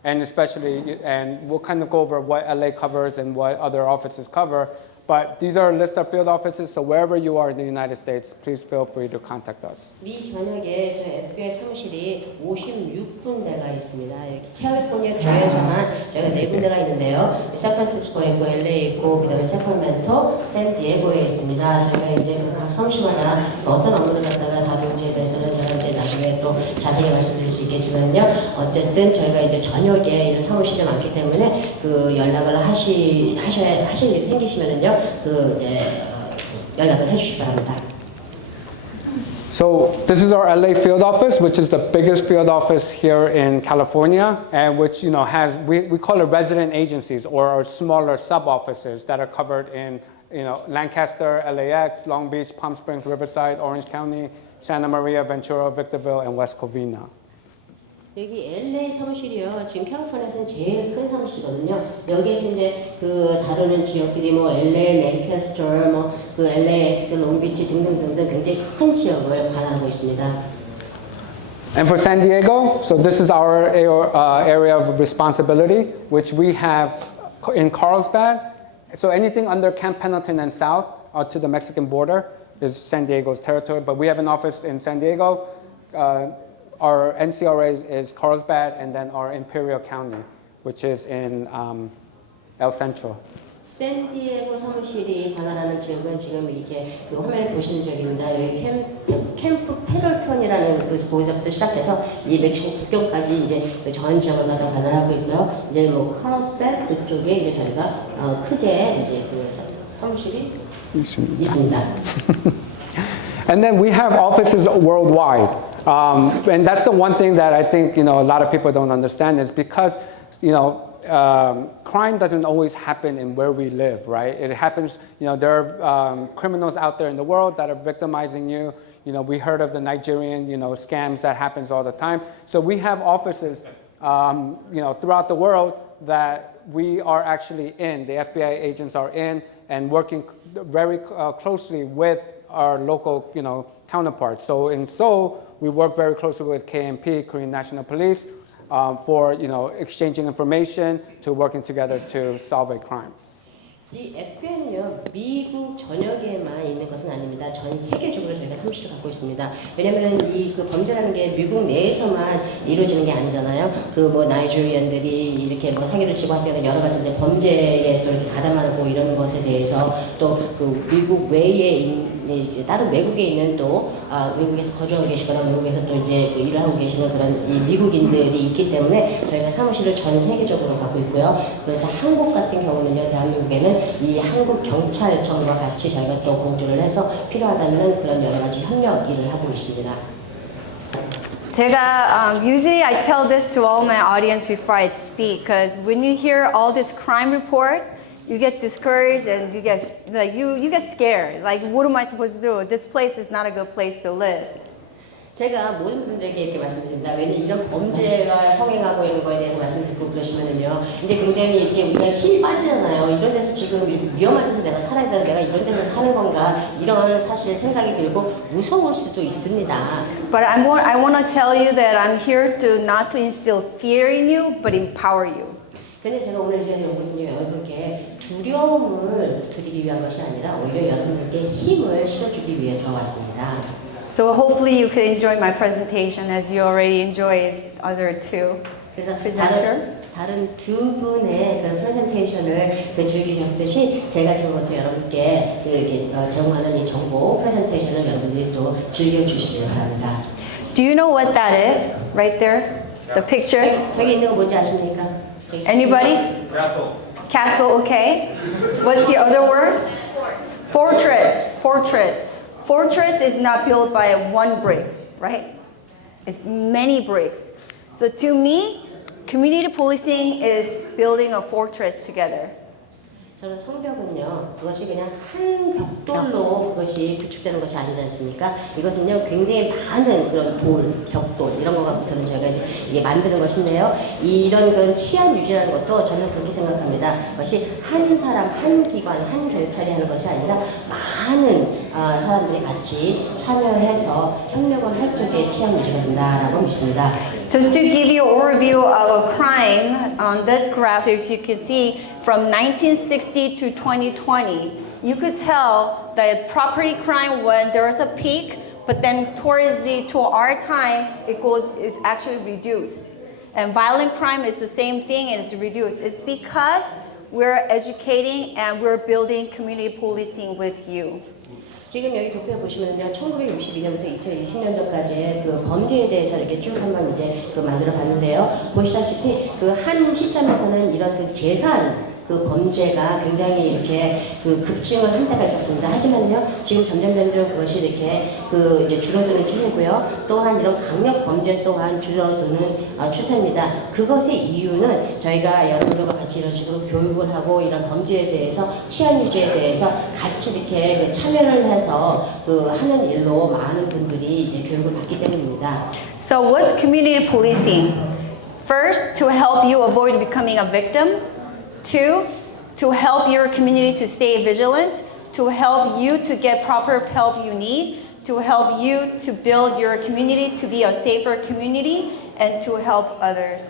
And especially, and we'll kind of go over what LA covers and what other offices cover. But these are a list of field offices, so wherever you are in the United States, please feel free to contact us. 미 전역에 저희 FBI 사무실이 56군데가 있습니다. 여기 캘리포니아 주에서만 저희가 4군데가 있는데요. 샌프란시스코에 있고, LA에 있고, 그다음에 세크라멘토, 샌디에고에 있습니다. 저희가 이제 그 각 사무실마다 어떤 업무를 갖다가 다루는지에 대해서는 제가 이제 나중에 또 자세히 말씀드릴 수 있겠지만요. 어쨌든 저희가 이제 전역에 이런 사무실이 많기 때문에 그 연락을 하실 일이 생기시면은요. 연락을 해주시기 바랍니다. So this is our LA field office, which is the biggest field office here in California, and which has we call it resident agencies or our smaller sub offices that are covered in Lancaster, LAX, Long Beach, Palm Springs, Riverside, Orange County, Santa Maria, Ventura, Victorville, and West Covina. 여기 LA 사무실이요. 지금 캘리포니아에서는 제일 큰 사무실이거든요. 여기에서 이제 그 다루는 지역들이 뭐 LA, 랭캐스터, 뭐 그 LAX, 롱비치 등등등등 굉장히 큰 지역을 관할하고 있습니다. And for San Diego, so this is our area of responsibility, which we have in Carlsbad. So anything under Camp Pendleton and south to the Mexican border is San Diego's territory. But we have an office in San Diego. Our NCRA is Carlsbad, and then our Imperial County, which is in El Centro. 샌디에고 사무실이 관할하는 지역은 지금 이렇게 그 화면에 보시는 지역입니다. 여기 캠프 페덜턴이라는 그 보호자부터 시작해서 이 멕시코 국경까지 이제 그 전 지역을 갖다 관할하고 있고요. 이제 뭐 카르스백 그쪽에 이제 저희가 크게 이제 그 사무실이 있습니다. And then we have offices worldwide. And that's the one thing that I think, a lot of people don't understand is because, crime doesn't always happen in where we live, right? It happens, there are criminals out there in the world that are victimizing you. We heard of the Nigerian, scams that happens all the time. So we have offices, throughout the world that we are actually in. The FBI agents are in and working very closely with our local, counterparts. So in Seoul, we work very closely with KMP, Korean National Police, for exchanging information to working together to solve a crime. 이 FBI는요 미국 전역에만 있는 것은 아닙니다. 전 세계적으로 저희가 사무실을 갖고 있습니다. 왜냐하면 이 그 범죄라는 게 미국 내에서만 이루어지는 게 아니잖아요. 그 뭐 나이지리안들이 이렇게 뭐 사기를 치고 할 때는 여러 가지 이제 범죄에 또 이렇게 가담하고 이러는 것에 대해서 또 그 미국 외에 이제 다른 외국에 있는 또 외국에서 거주하고 계시거나 외국에서 또 이제 그 일을 하고 계시는 그런 이 미국인들이 있기 때문에 저희가 사무실을 전 세계적으로 갖고 있고요. 그래서 한국 같은 경우는요 대한민국에는 이 한국 경찰청과 같이 저희가 또 공조를 해서 필요하다면 그런 여러 가지 협력 일을 하고 있습니다. 제가 usually I tell this to all my audience before I speak, because when you hear all this crime reports, you get discouraged and you get scared. Like, what am I supposed to do? This place is not a good place to live. 제가 모든 분들에게 이렇게 말씀드립니다. 왜냐면 이런 범죄가 성행하고 있는 거에 대해서 말씀드리고 그러시면은요, 이제 굉장히 이렇게 우리가 힘이 빠지잖아요. 이런 데서 지금 위험한 데서 내가 살아야 되나, 내가 이런 데서 사는 건가, 이런 사실 생각이 들고 무서울 수도 있습니다. But I want to tell you that I'm here to not to instill fear in you, but empower you. 근데 제가 오늘 이제 이것은요, 여러분께 두려움을 드리기 위한 것이 아니라 오히려 여러분들께 힘을 실어주기 위해서 왔습니다. So hopefully you could enjoy my presentation as you already enjoyed other two. 그래서 presenter. 다른 두 분의 그런 프레젠테이션을 즐기셨듯이 제가 지금부터 여러분께 제공하는 이 정보 프레젠테이션을 여러분들이 또 즐겨주시기 바랍니다. Do you know what that is? Right there, the picture. 저기 있는 거 뭔지 아십니까? Anybody? Castle. Castle, okay. What's the other word? Fortress. Fortress. Fortress is not built by one brick, right? It's many bricks. So to me, community policing is building a fortress together. 저는 성벽은요, 그것이 그냥 한 벽돌로 그것이 구축되는 것이 아니지 않습니까? 이것은요, 굉장히 많은 그런 돌, 벽돌, 이런 거 갖고서는 저희가 이제 이게 만드는 것인데요. 이런 그런 치안 유지라는 것도 저는 그렇게 생각합니다. 그것이 한 사람, 한 기관, 한 경찰이 하는 것이 아니라 많은 사람들이 같이 참여해서 협력을 할 적에 치안 유지가 된다라고 믿습니다. Just to give you an overview of a crime, on this graph, as you can see, from 1960 to 2020, you could tell that property crime when there was a peak, but then to our time, it's actually reduced. And violent crime is the same thing, and it's reduced. It's because we're educating and we're building community policing with you. 지금 여기 도표에 보시면요, 1962년부터 2020년도까지의 그 범죄에 대해서 이렇게 쭉 한번 이제 만들어 봤는데요. 보시다시피 그 한 시점에서는 이런 그 재산 그 범죄가 굉장히 이렇게 그 급증을 한 때가 있었습니다. 하지만요, 지금 점점 그것이 이렇게 그 이제 줄어드는 추세고요. 또한 이런 강력 범죄 또한 줄어드는 추세입니다. 그것의 이유는 저희가 여러분들과 같이 이런 식으로 교육을 하고 이런 범죄에 대해서 치안 유지에 대해서 같이 이렇게 그 참여를 해서 그 하는 일로 많은 분들이 이제 교육을 받기 때문입니다. So what's community policing? First, to help you avoid becoming a victim. Two, to help your community to stay vigilant, to help you to get proper help you need, to help you to build your community to be a safer community, and to help others.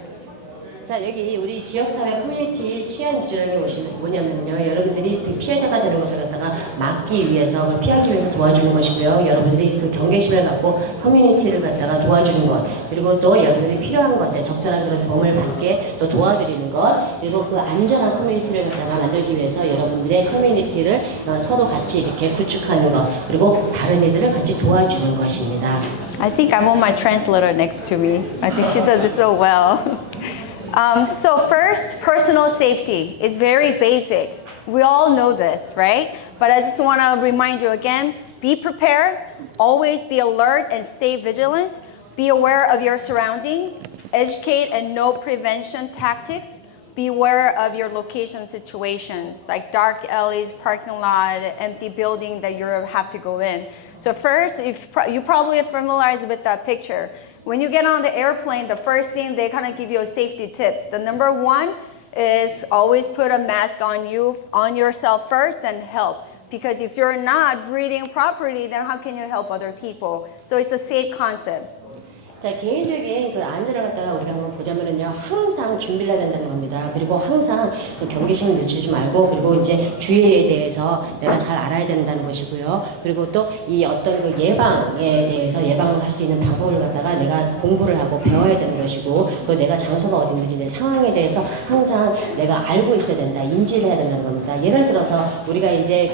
자, 여기 우리 지역사회 커뮤니티 치안 유지라는 게 뭐냐면요. 여러분들이 그 피해자가 되는 것을 갖다가 막기 위해서, 그걸 피하기 위해서 도와주는 것이고요. 여러분들이 그 경계심을 갖고 커뮤니티를 갖다가 도와주는 것, 그리고 또 여러분들이 필요한 것에 적절한 그런 도움을 받게 또 도와드리는 것, 그리고 그 안전한 커뮤니티를 갖다가 만들기 위해서 여러분들의 커뮤니티를 서로 같이 이렇게 구축하는 것, 그리고 다른 이들을 같이 도와주는 것입니다. I think I want my translator next to me. I think she does it so well. So first, personal safety is very basic. We all know this, right? But I just want to remind you again, be prepared, always be alert and stay vigilant, be aware of your surrounding, educate and know prevention tactics, be aware of your location situations, like dark alleys, parking lot, empty building that you have to go in. So first, you probably are familiar with that picture. When you get on the airplane, the first thing they kind of give you safety tips. The number one is always put a mask on yourself first and help. Because if you're not breathing properly, then how can you help other people? So it's a safe concept. 자, 개인적인 그 안전을 갖다가 우리가 한번 보자면은요, 항상 준비를 해야 된다는 겁니다. 그리고 항상 그 경계심을 늦추지 말고, 그리고 이제 주의에 대해서 내가 잘 알아야 된다는 것이고요. 그리고 또 이 어떤 그 예방에 대해서 예방을 할 수 있는 방법을 갖다가 내가 공부를 하고 배워야 되는 것이고, 그리고 내가 장소가 어딘지 내 상황에 대해서 항상 내가 알고 있어야 된다, 인지를 해야 된다는 겁니다. 예를 들어서 우리가 이제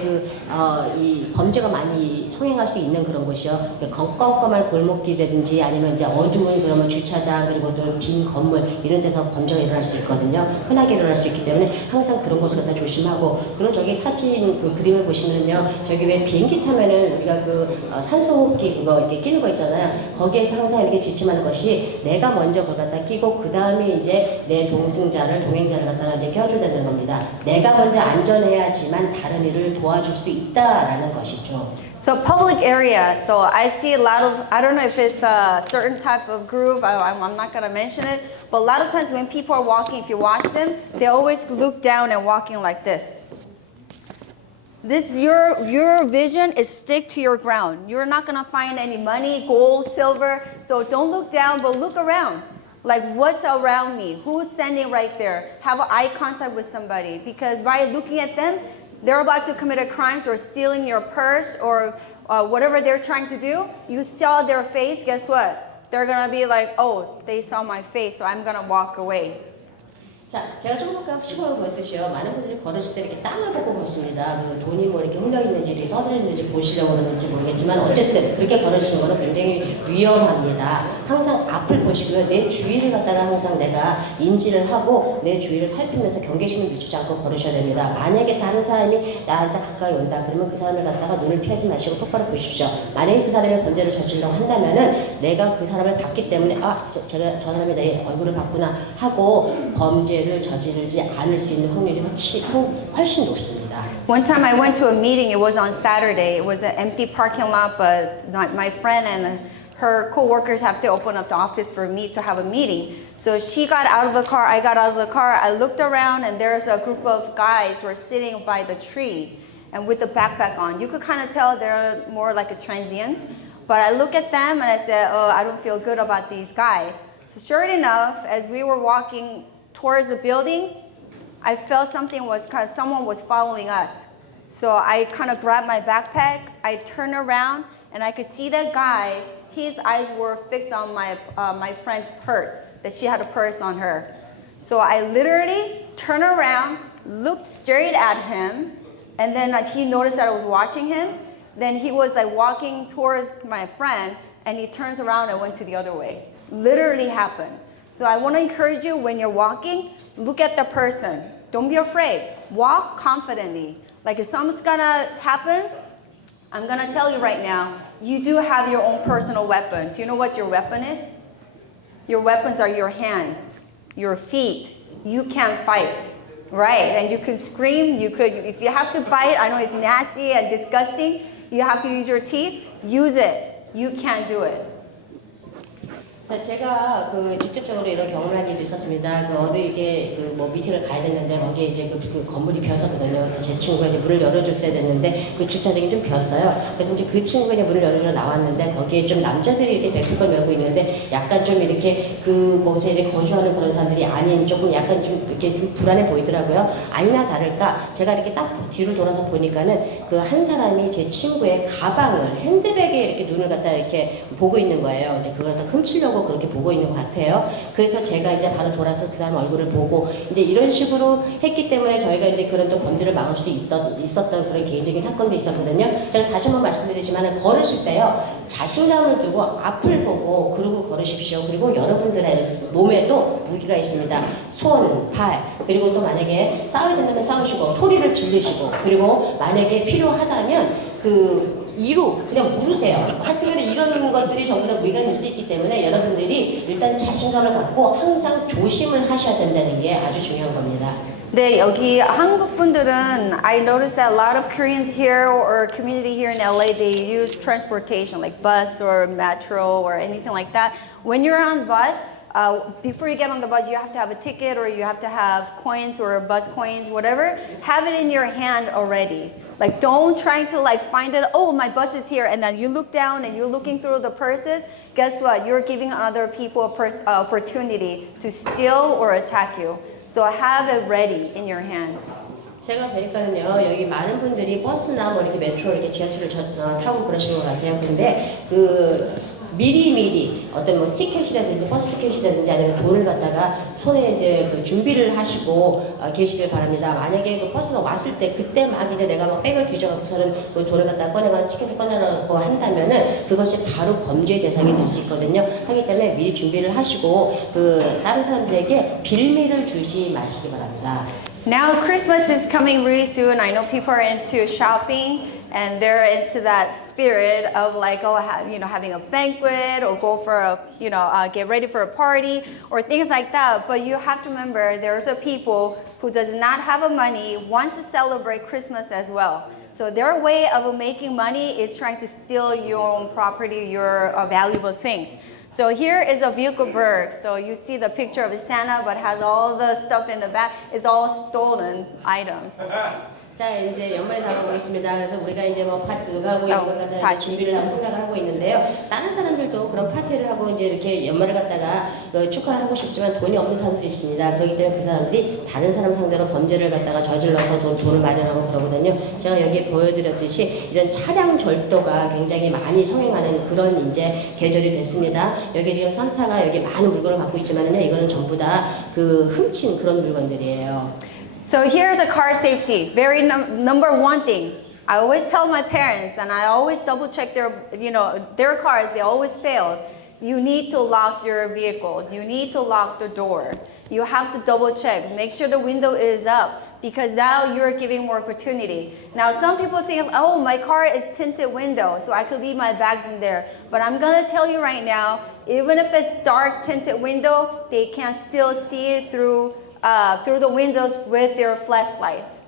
이 범죄가 많이 성행할 수 있는 그런 곳이요, 껌껌한 골목길이라든지 아니면 이제 어두운 그러면 주차장, 그리고 또 빈 건물 이런 데서 범죄가 일어날 수 있거든요. 흔하게 일어날 수 있기 때문에 항상 그런 것을 갖다 조심하고, 그리고 저기 사진 그 그림을 보시면은요, 저기 왜 비행기 타면은 우리가 그 산소호흡기 그거 이렇게 끼는 거 있잖아요. 거기에서 항상 이렇게 지침하는 것이 내가 먼저 그걸 갖다 끼고 그 다음에 이제 내 동행자를 갖다가 이제 껴줘야 되는 겁니다. 내가 먼저 안전해야지만 다른 이를 도와줄 수 있다라는 것이죠. So public area, so I see a lot of, I don't know if it's a certain type of group, I'm not going to mention it, but a lot of times when people are walking, if you watch them, they always look down and walking like this. Your vision is stick to your ground. You're not going to find any money, gold, silver, so don't look down, but look around. Like what's around me? Who's standing right there? Have eye contact with somebody, because by looking at them, they're about to commit a crime or stealing your purse or whatever they're trying to do. You saw their face, guess what? They're gonna be like, oh, they saw my face, so I'm gonna walk away. 자, 제가 조금 아까 시골을 보였듯이요. 많은 분들이 걸으실 때 이렇게 땅을 보고 걷습니다. 그 돈이 뭐 이렇게 흘려 있는지 떠들어 있는지 보시려고 그러는지 모르겠지만 어쨌든 그렇게 걸으시는 거는 굉장히 위험합니다. 항상 앞을 보시고요. 내 주위를 갖다가 항상 내가 인지를 하고 내 주위를 살피면서 경계심을 늦추지 않고 걸으셔야 됩니다. 만약에 다른 사람이 나한테 가까이 온다 그러면 그 사람을 갖다가 눈을 피하지 마시고 똑바로 보십시오. 만약에 그 사람이 범죄를 저지르려고 한다면은 내가 그 사람을 봤기 때문에 제가 저 사람이 내 얼굴을 봤구나 하고 범죄 저지르지 않을 수 있는 확률이 훨씬 높습니다. One time I went to a meeting, it was on Saturday. It was an empty parking lot, but my friend and her co-workers have to open up the office for me to have a meeting. So she got out of the car, I got out of the car, I looked around and there's a group of guys who are sitting by the tree and with the backpack on. You could kind of tell they're more like a transient. But I look at them and I said, oh, I don't feel good about these guys. So sure enough, as we were walking towards the building, I felt someone was following us. So I kind of grabbed my backpack, I turned around, and I could see that guy, his eyes were fixed on my friend's purse, that she had a purse on her. So I literally turned around, looked straight at him, and then he noticed that I was watching him. Then he was like walking towards my friend, and he turns around and went to the other way. Literally happened. So I want to encourage you, when you're walking, look at the person. Don't be afraid. Walk confidently. Like if something's gonna happen, I'm gonna tell you right now, you do have your own personal weapon. Do you know what your weapon is? Your weapons are your hands, your feet. You can fight, right? And you can scream, you could, if you have to bite, I know it's nasty and disgusting, you have to use your teeth, use it. You can do it. 자, 제가 직접적으로 이런 경험을 한 일이 있었습니다. 어디 이게 미팅을 가야 됐는데 거기에 이제 그 건물이 비었었거든요. 그래서 제 친구가 이제 문을 열어줬어야 됐는데 그 주차장이 좀 비었어요. 그래서 이제 그 친구가 이제 문을 열어주러 나왔는데 거기에 좀 남자들이 이렇게 백팩을 메고 있는데 약간 좀 이렇게 그곳에 이렇게 거주하는 그런 사람들이 아닌 조금 약간 좀 이렇게 좀 불안해 보이더라고요. 아니나 다를까 제가 이렇게 딱 뒤를 돌아서 보니까는 그 한 사람이 제 친구의 가방을 핸드백에 이렇게 눈을 갖다 이렇게 보고 있는 거예요. 이제 그걸 다 훔치려고 그렇게 보고 있는 것 같아요. 그래서 제가 이제 바로 돌아서 그 사람 얼굴을 보고 이제 이런 식으로 했기 때문에 저희가 이제 그런 또 범죄를 막을 수 있었던 그런 개인적인 사건도 있었거든요. 제가 다시 한번 말씀드리지만 걸으실 때요 자신감을 두고 앞을 보고 그러고 걸으십시오. 그리고 여러분들의 몸에도 무기가 있습니다. 손, 발, 그리고 또 만약에 싸워야 된다면 싸우시고 소리를 지르시고 그리고 만약에 필요하다면 이로 그냥 물으세요. 하여튼 이런 것들이 전부 다 무기가 될 수 있기 때문에 여러분들이 일단 자신감을 갖고 항상 조심을 하셔야 된다는 게 아주 중요한 겁니다. 네, 여기 한국 분들은 I noticed that a lot of Koreans here or community here in LA they use transportation like bus or metro or anything like that. When you're on bus, before you get on the bus, you have to have a ticket or you have to have coins or bus coins, whatever. Have it in your hand already. Like don't try to like find it, oh my bus is here, and then you look down and you're looking through the purses. Guess what? You're giving other people an opportunity to steal or attack you. So have it ready in your hand. 제가 보니까는요 여기 많은 분들이 버스나 뭐 이렇게 메트로 이렇게 지하철을 타고 그러시는 것 같아요. 근데 미리 어떤 뭐 티켓이라든지 버스 티켓이라든지 아니면 돈을 갖다가 손에 이제 준비를 하시고 계시길 바랍니다. 만약에 그 버스가 왔을 때 그때 막 이제 내가 막 백을 뒤져갖고서는 그 돈을 갖다가 꺼내거나 티켓을 꺼내라고 한다면은 그것이 바로 범죄의 대상이 될 수 있거든요. 하기 때문에 미리 준비를 하시고 다른 사람들에게 빌미를 주지 마시기 바랍니다. Now Christmas is coming really soon. I know people are into shopping. And they're into that spirit of like, having a banquet or go for get ready for a party or things like that. But you have to remember, there's a people who does not have money, wants to celebrate Christmas as well. So their way of making money is trying to steal your own property, your valuable things. So here is a vehicle burg. So you see the picture of Santa, but has all the stuff in the back. It's all stolen items. 자, 이제 연말이 다가오고 있습니다. 그래서 우리가 이제 뭐 파티도 하고 이런 걸 갖다가 준비를 하고 생각을 하고 있는데요. 다른 사람들도 그런 파티를 하고 이제 이렇게 연말을 갖다가 축하를 하고 싶지만 돈이 없는 사람들이 있습니다. 그렇기 때문에 그 사람들이 다른 사람 상대로 범죄를 갖다가 저질러서 돈을 마련하고 그러거든요. 제가 여기 보여드렸듯이 이런 차량 절도가 굉장히 많이 성행하는 그런 이제 계절이 됐습니다. 여기 지금 산타가 여기 많은 물건을 갖고 있지만은요, 이거는 전부 다 훔친 그런 물건들이에요. So here's a car safety. Very number one thing. I always tell my parents, and I always double check their cars. They always fail. You need to lock your vehicles. You need to lock the door. You have to double check. Make sure the window is up because now you're giving more opportunity. Now some people think, oh, my car is tinted window, so I could leave my bags in there. But I'm gonna tell you right now, even if it's dark tinted window, they can still see through the windows with their flashlights.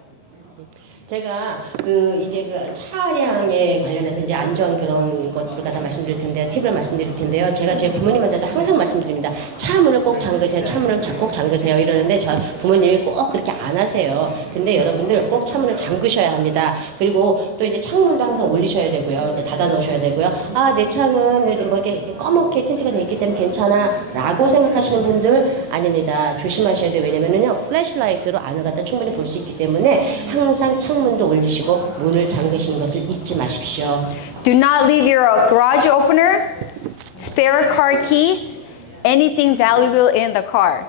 제가 이제 차량에 관련해서 이제 안전 그런 것들 갖다 말씀드릴 텐데요. 팁을 말씀드릴 텐데요. 제가 제 부모님한테도 항상 말씀드립니다. 차 문을 꼭 잠그세요. 차 문을 꼭 잠그세요. 이러는데 저 부모님이 꼭 그렇게 안 하세요. 근데 여러분들 꼭 차 문을 잠그셔야 합니다. 그리고 또 이제 창문도 항상 올리셔야 되고요. 이제 닫아 놓으셔야 되고요. 아, 내 차는 뭐 이렇게 검게 틴트가 돼 있기 때문에 괜찮아 라고 생각하시는 분들 아닙니다. 조심하셔야 돼요. 왜냐면은요, 플래시라이트로 안을 갖다 충분히 볼 수 있기 때문에 항상 창문도 올리시고 문을 잠그시는 것을 잊지 마십시오. Do not leave your garage opener, spare car keys, anything valuable in the car.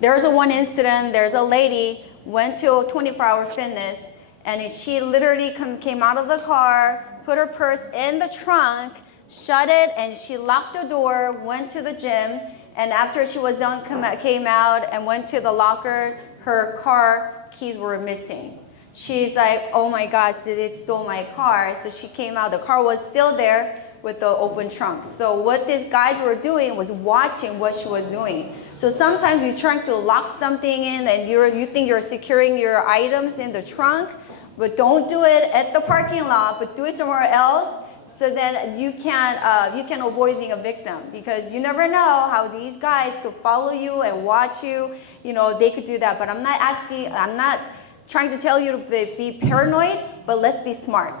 There's one incident, there's a lady went to a 24-hour fitness and she literally came out of the car, put her purse in the trunk, shut it, and she locked the door, went to the gym, and after she was done, came out and went to the locker, her car keys were missing. She's like, oh my gosh, did it steal my car? So she came out, the car was still there with the open trunk. So what these guys were doing was watching what she was doing. So sometimes you're trying to lock something in and you think you're securing your items in the trunk, but don't do it at the parking lot, but do it somewhere else so that you can avoid being a victim, because you never know how these guys could follow you and watch you. You know, they could do that, but I'm not trying to tell you to be paranoid, but let's be smart.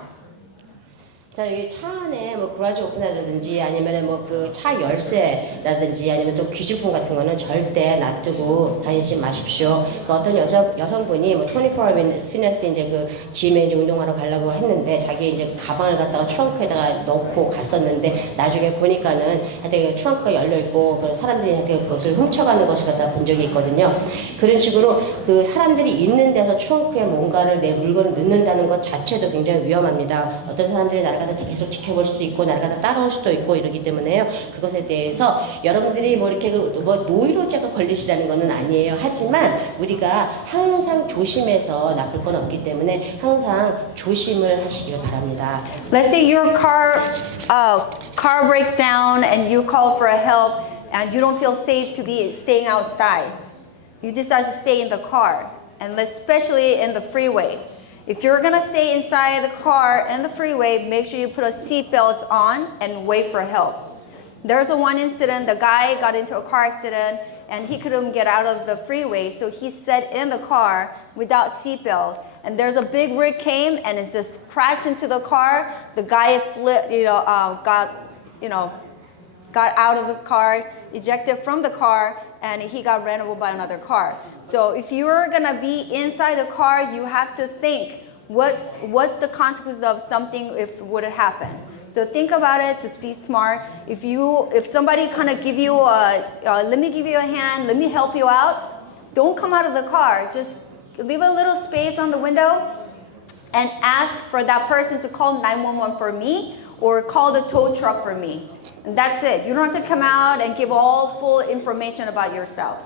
자, 여기 차 안에 뭐 그라지 오프너라든지 아니면 뭐 그 차 열쇠라든지 아니면 또 귀중품 같은 거는 절대 놔두고 다니지 마십시오. 그러니까 어떤 여성분이 뭐 24hour 피트니스 이제 그 짐에 이제 운동하러 가려고 했는데 자기 이제 가방을 갖다가 트렁크에다가 넣고 갔었는데 나중에 보니까는 하여튼 트렁크가 열려 있고 그런 사람들이 하여튼 그것을 훔쳐가는 것을 갖다 본 적이 있거든요. 그런 식으로 그 사람들이 있는 데서 트렁크에 뭔가를 내 물건을 넣는다는 것 자체도 굉장히 위험합니다. 어떤 사람들이 나를 계속 지켜볼 수도 있고 나를 갖다 따라올 수도 있고 이러기 때문에요. 그것에 대해서 여러분들이 뭐 이렇게 뭐 노이로제가 걸리시다는 것은 아니에요. 하지만 우리가 항상 조심해서 나쁠 건 없기 때문에 항상 조심을 하시길 바랍니다. Let's say your car breaks down and you call for help and you don't feel safe to be staying outside. You decide to stay in the car, and especially in the freeway. If you're gonna stay inside the car and the freeway, make sure you put a seatbelt on and wait for help. There's one incident, the guy got into a car accident and he couldn't get out of the freeway, so he sat in the car without seatbelt. And there's a big rig came and it just crashed into the car. The guy got out of the car, ejected from the car, and he got ran over by another car. So if you're gonna be inside a car, you have to think what's the consequence of something if it would happen. So think about it, just be smart. If somebody kind of give you let me give you a hand, let me help you out, don't come out of the car. Just leave a little space on the window and ask for that person to call 911 for me or call the tow truck for me. And that's it. You don't have to come out and give all full information about yourself.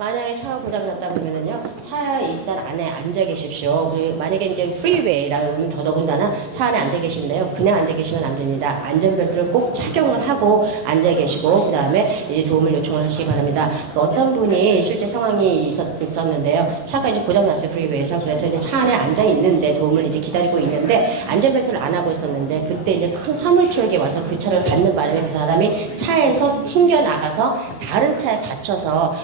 만약에 차가 고장났다 그러면은요, 차에 일단 안에 앉아 계십시오. 그리고 만약에 이제 프리웨이라면 더더군다나 차 안에 앉아 계시면요, 그냥 앉아 계시면 안 됩니다. 안전벨트를 꼭 착용을 하고 앉아 계시고 그 다음에 이제 도움을 요청하시기 바랍니다. 그 어떤 분이 실제 상황이 있었는데요, 차가 이제 고장났어요, 프리웨이에서. 그래서 이제 차 안에 앉아 있는데 도움을 이제 기다리고 있는데 안전벨트를 안 하고 있었는데 그때 이제 큰 화물트럭이 와서 그 차를 받는 바람에 그 사람이 차에서 튕겨 나가서 다른 차에 다쳐서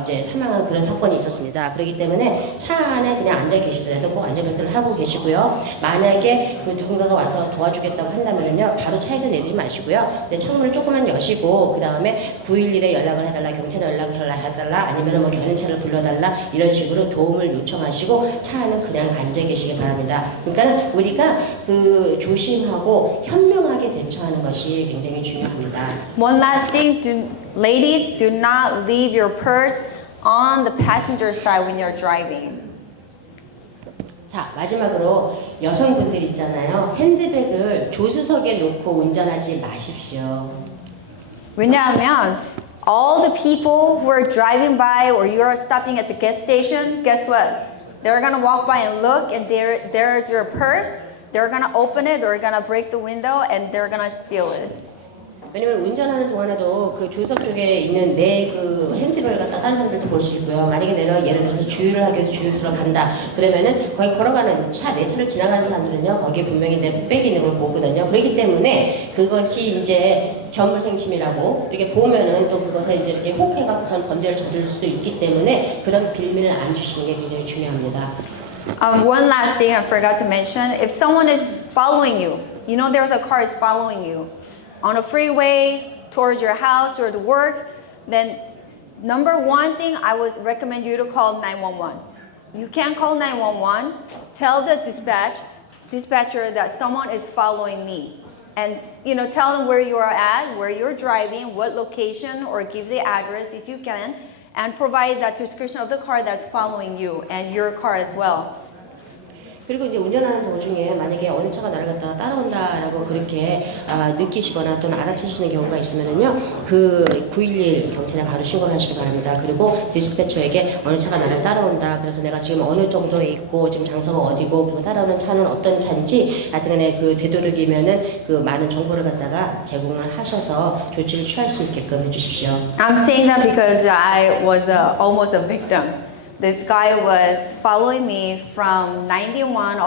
이제 사망한 그런 사건이 있었습니다. 그렇기 때문에 차 안에 그냥 앉아 계시더라도 꼭 안전벨트를 하고 계시고요. 만약에 그 누군가가 와서 도와주겠다고 한다면요, 바로 차에서 내리지 마시고요. 창문을 조금만 여시고 그 다음에 911에 연락을 해달라, 경찰에 연락을 해달라, 아니면 뭐 견인차를 불러달라 이런 식으로 도움을 요청하시고 차 안에 그냥 앉아 계시기 바랍니다. 그러니까 우리가 그 조심하고 현명하게 대처하는 것이 굉장히 중요합니다. One last thing, ladies, do not leave your purse on the passenger side when you're driving. 자, 마지막으로 여성분들 있잖아요. 핸드백을 조수석에 놓고 운전하지 마십시오. 왜냐하면 all the people who are driving by or you're stopping at the gas station, guess what? They're gonna walk by and look, and there's your purse. They're gonna open it, they're gonna break the window, and they're gonna steal it. 왜냐면 운전하는 동안에도 그 조수석 쪽에 있는 내 그 핸드백을 갖다 다른 사람들도 볼 수 있고요. 만약에 내가 예를 들어서 주유를 하기 위해서 주유소를 간다 그러면은 거기 걸어가는 내 차를 지나가는 사람들은요, 거기에 분명히 내 백이 있는 걸 보거든요. 그렇기 때문에 그것이 이제 견물생심이라고 이렇게 보면은 또 그것에 이제 이렇게 혹해갖고선 범죄를 저지를 수도 있기 때문에 그런 빌미를 안 주시는 게 굉장히 중요합니다. One last thing I forgot to mention, if someone is following you, you know there's a car is following you on a freeway towards your house or to work, then number one thing I would recommend you to call 911. You can't call 911, tell the dispatcher that someone is following me. And tell them where you are at, where you're driving, what location, or give the address if you can, and provide that description of the car that's following you and your car as well. 그리고 이제 운전하는 도중에 만약에 어느 차가 나를 갖다가 따라온다라고 그렇게 느끼시거나 또는 알아채시는 경우가 있으면은요, 그 911 경찰에 바로 신고를 하시기 바랍니다. 그리고 디스패처에게 어느 차가 나를 따라온다. 그래서 내가 지금 어느 정도에 있고 지금 장소가 어디고 그리고 따라오는 차는 어떤 차인지 하여튼간에 그 되도록이면은 그 많은 정보를 갖다가 제공을 하셔서 조치를 취할 수 있게끔 해주십시오. I'm saying that because I was almost a victim. This guy was following me from 91,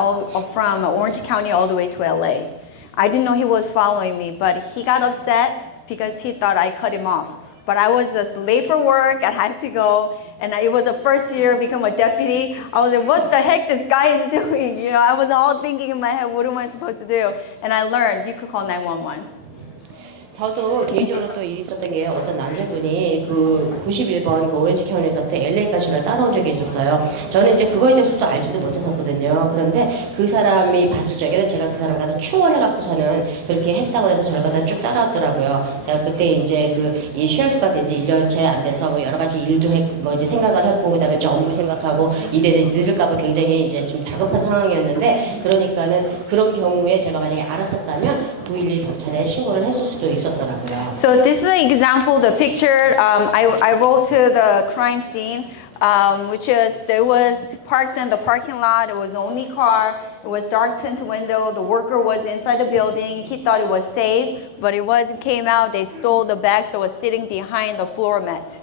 from Orange County all the way to LA. I didn't know he was following me, but he got upset because he thought I cut him off. But I was just late for work, I had to go, and it was the first year become a deputy. I was like, what the heck this guy is doing? You know, I was all thinking in my head, what am I supposed to do? And I learned, you could call 911. 저도 개인적으로 또 일이 있었던 게 어떤 남자분이 그 91번 그 오렌지 카운티에서부터 LA까지를 따라온 적이 있었어요. 저는 이제 그거에 대해서도 알지도 못했었거든요. 그런데 그 사람이 봤을 적에는 제가 그 사람 갖다 충원해갖고서는 그렇게 했다고 해서 저를 갖다 쭉 따라왔더라고요. 제가 그때 이제 그 이 셰프가 된 지 1년째 안 돼서 뭐 여러 가지 일도 뭐 이제 생각을 했고 그다음에 이제 업무 생각하고 일에 늦을까봐 굉장히 이제 좀 다급한 상황이었는데 그러니까는 그런 경우에 제가 만약에 알았었다면 911 경찰에 신고를 했을 수도 있었더라고요. So this is an example, the picture I wrote to the crime scene, which is, it was parked in the parking lot, it was the only car, it was dark tint window, the worker was inside the building, he thought it was safe, but it wasn't, came out, they stole the bags that was sitting behind the floor mat.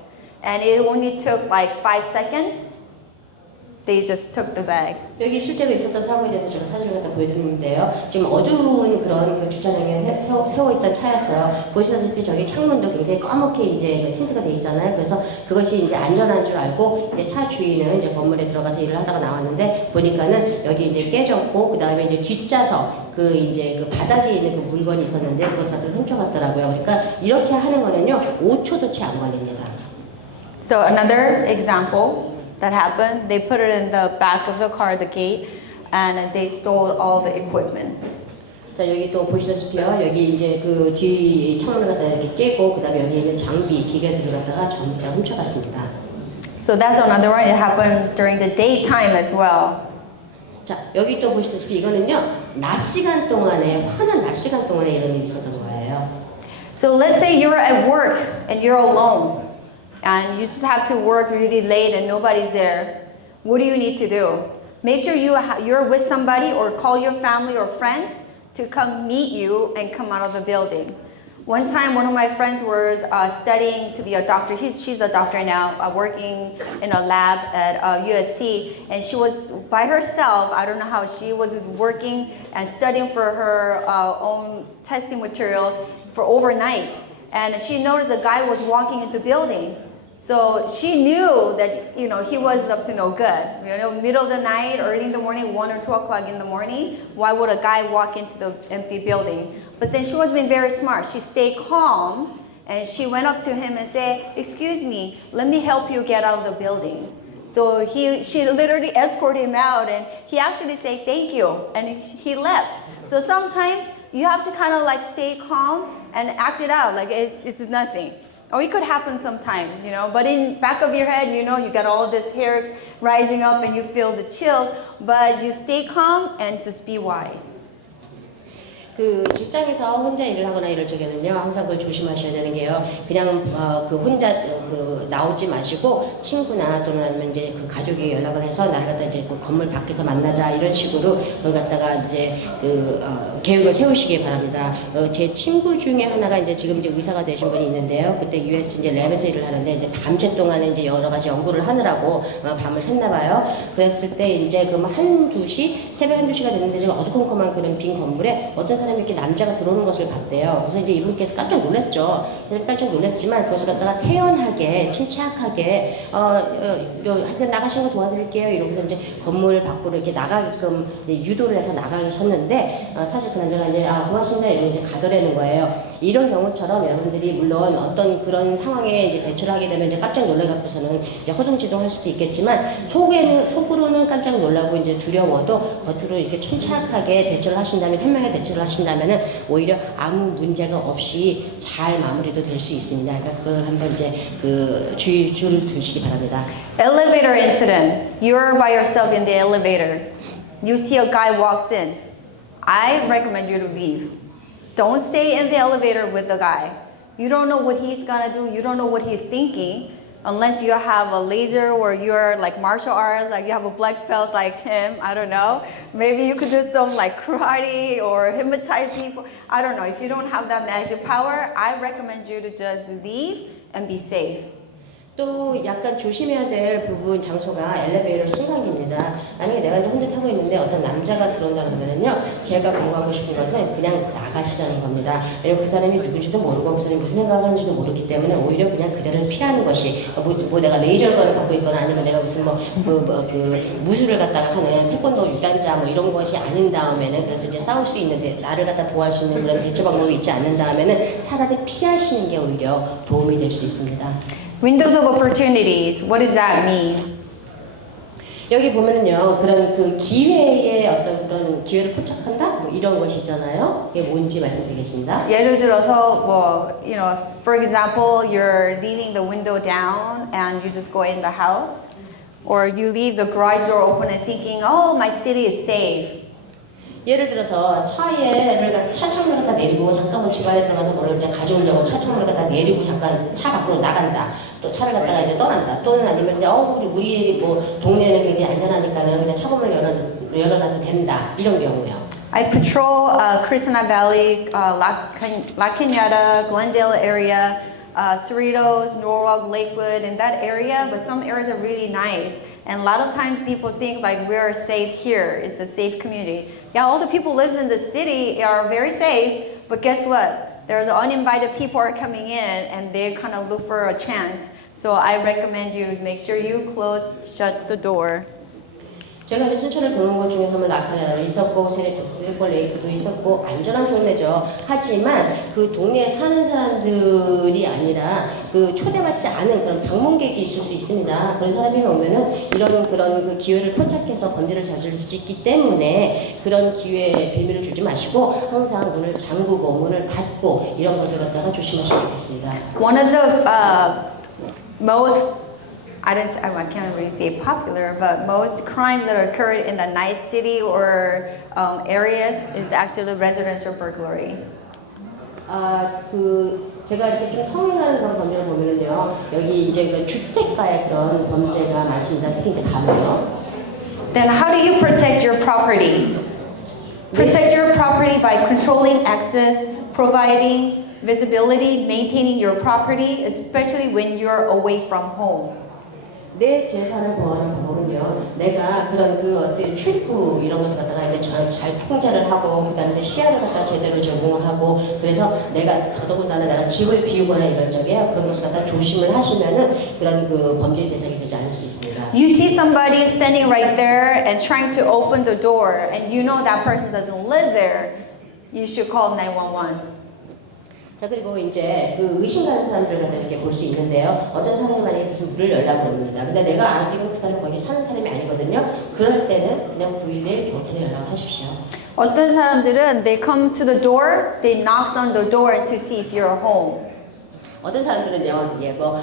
And it only took like 5 seconds. They just took the bag. 여기 실제로 있었던 사고에 대해서 제가 사진을 갖다 보여드리는데요. 지금 어두운 그런 그 주차장에 세워있던 차였어요. 보시다시피 저기 창문도 굉장히 까맣게 이제 틴트가 돼 있잖아요. 그래서 그것이 이제 안전한 줄 알고 이제 차 주인은 이제 건물에 들어가서 일을 하다가 나왔는데 보니까는 여기 이제 깨졌고 그 다음에 이제 뒷좌석 그 이제 그 바닥에 있는 그 물건이 있었는데 그것을 갖다 훔쳐갔더라고요. 그러니까 이렇게 하는 거는요 5초도 채 안 걸립니다. So another example that happened, they put it in the back of the car, the gate, and they stole all the equipment. 자 여기 또 보시다시피요 여기 이제 그 뒤 창문을 갖다 이렇게 깨고 그다음에 여기 있는 장비 기계들을 갖다가 전부 다 훔쳐갔습니다. So that's another one. It happened during the daytime as well. 자 여기 또 보시다시피 이거는요 낮 시간 동안에 환한 낮 시간 동안에 이런 일이 있었던 거예요. So let's say you're at work and you're alone. And you just have to work really late and nobody's there. What do you need to do? Make sure you're with somebody or call your family or friends to come meet you and come out of the building. One time, one of my friends was studying to be a doctor. She's a doctor now, working in a lab at USC. And she was by herself. I don't know how she was working and studying for her own testing materials for overnight. And she noticed the guy was walking into the building. So she knew that, you know, he was up to no good. You know, middle of the night, early in the morning, 1 or 2 o'clock in the morning, why would a guy walk into the empty building? But then she was being very smart. She stayed calm and she went up to him and said, excuse me, let me help you get out of the building. So she literally escorted him out and he actually said, thank you. And he left. So sometimes you have to kind of like stay calm and act it out like it's nothing. Or it could happen sometimes, you know, but in back of your head, you know, you got all this hair rising up and you feel the chills, but you stay calm and just be wise. 그 직장에서 혼자 일을 하거나 이럴 적에는요 항상 그걸 조심하셔야 되는 게요 그냥 그 혼자 그 나오지 마시고 친구나 또는 아니면 이제 그 가족이 연락을 해서 나를 갖다 이제 그 건물 밖에서 만나자 이런 식으로 그걸 갖다가 이제 그 계획을 세우시기 바랍니다. 제 친구 중에 하나가 이제 지금 이제 의사가 되신 분이 있는데요 그때 US 이제 랩에서 일을 하는데 이제 밤새 동안에 이제 여러 가지 연구를 하느라고 밤을 샜나 봐요. 그랬을 때 이제 그 1-2시 새벽 1-2시가 됐는데 지금 어두컴컴한 그런 빈 건물에 어떤 사람이 이렇게 남자가 들어오는 것을 봤대요. 그래서 이제 이분께서 깜짝 놀랐죠. 그래서 깜짝 놀랐지만 그것을 갖다가 태연하게 침착하게 하여튼 나가시는 거 도와드릴게요. 이러면서 이제 건물 밖으로 이렇게 나가게끔 이제 유도를 해서 나가셨는데 사실 그 남자가 이제 고맙습니다 이러고 이제 가더라는 거예요. 이런 경우처럼 여러분들이 물론 어떤 그런 상황에 이제 대처를 하게 되면 이제 깜짝 놀래갖고서는 이제 허둥지둥할 수도 있겠지만 속으로는 깜짝 놀라고 이제 두려워도 겉으로 이렇게 침착하게 대처를 하신다면 현명하게 대처를 하신다면은 오히려 아무 문제가 없이 잘 마무리도 될 수 있습니다. 그러니까 그걸 한번 이제 그 주의를 두시기 바랍니다. Elevator incident. You're by yourself in the elevator. You see a guy walks in. I recommend you to leave. Don't stay in the elevator with the guy. You don't know what he's gonna do. You don't know what he's thinking. Unless you have a laser or you're like martial arts, like you have a black belt like him, I don't know. Maybe you could do some like karate or hypnotize people. I don't know. If you don't have that magic power, I recommend you to just leave and be safe. 또 약간 조심해야 될 부분 장소가 엘리베이터 승강기입니다. 만약에 내가 이제 혼자 타고 있는데 어떤 남자가 들어온다 그러면은요, 제가 권고하고 싶은 것은 그냥 나가시라는 겁니다. 왜냐면 그 사람이 누군지도 모르고 그 사람이 무슨 생각을 하는지도 모르기 때문에 오히려 그냥 그 자리를 피하는 것이 뭐 내가 레이저건을 갖고 있거나 아니면 내가 무슨 무술을 갖다가 하는 태권도 유단자 뭐 이런 것이 아닌 다음에는 그래서 이제 싸울 수 있는데 나를 갖다 보호할 수 있는 그런 대처 방법이 있지 않는 다음에는 차라리 피하시는 게 오히려 도움이 될 수 있습니다. Windows of opportunities, what does that mean? 여기 보면은요, 그런 그 기회의 어떤 그런 기회를 포착한다? 뭐 이런 것이 있잖아요. 이게 뭔지 말씀드리겠습니다. 예를 들어서 뭐, you know, for example, you're leaving the window down and you just go in the house, or you leave the garage door open and thinking, oh, my city is safe. 예를 들어서 차 창문을 갖다 내리고 잠깐만 집 안에 들어가서 뭐를 이제 가져오려고 차 창문을 갖다 내리고 잠깐 차 밖으로 나간다. 또 차를 갖다가 이제 떠난다. 또는 아니면 이제 우리 뭐 동네는 굉장히 안전하니까는 그냥 차문을 열어놔도 된다. 이런 경우요. I patrol Krishna Valley, La Cañada, Glendale area, Cerritos, Norwalk, Lakewood, in that area, but some areas are really nice. And a lot of times people think like we're safe here, it's a safe community. Yeah, all the people live in the city are very safe, but guess what? There's uninvited people are coming in and they kind of look for a chance. So I recommend you to make sure you shut the door. 제가 이제 순천을 도는 곳 중에 보면 라카냐도 있었고 세레토스도 있고 레이크도 있었고 안전한 동네죠. 하지만 그 동네에 사는 사람들이 아니라 그 초대받지 않은 그런 방문객이 있을 수 있습니다. 그런 사람이 오면은 이런 그런 그 기회를 포착해서 범죄를 저지를 수 있기 때문에 그런 기회에 빌미를 주지 마시고 항상 문을 잠그고 문을 닫고 이런 것을 갖다가 조심하시면 좋겠습니다. One of the most I can't really say popular, but most crimes that occurred in the nice city or areas is actually residential burglary. 제가 이렇게 좀 성행하는 그런 범죄를 보면은요, 여기 이제 그 주택가의 그런 범죄가 많습니다. 특히 이제 밤에요. Then how do you protect your property? Protect your property by controlling access, providing visibility, maintaining your property, especially when you're away from home. 내 재산을 보호하는 방법은요. 내가 그런 그 어떤 출구 이런 것을 갖다가 이제 잘 통제를 하고 그다음에 이제 시야를 갖다가 제대로 제공을 하고 그래서 내가 더더군다나 내가 집을 비우거나 이럴 적에 그런 것을 갖다 조심을 하시면은 그런 그 범죄 대상이 되지 않을 수 있습니다. You see somebody standing right there and trying to open the door, and you know that person doesn't live there. You should call 911. 자 그리고 이제 그 의심 가는 사람들을 갖다 이렇게 볼 수 있는데요. 어떤 사람이 만약에 무슨 문을 열라고 합니다. 근데 내가 알기로 그 사람이 거기 사는 사람이 아니거든요. 그럴 때는 그냥 911 경찰에 연락하십시오. 어떤 사람들은 they come to the door, they knocks on the door to see if you're home. 어떤 사람들은요,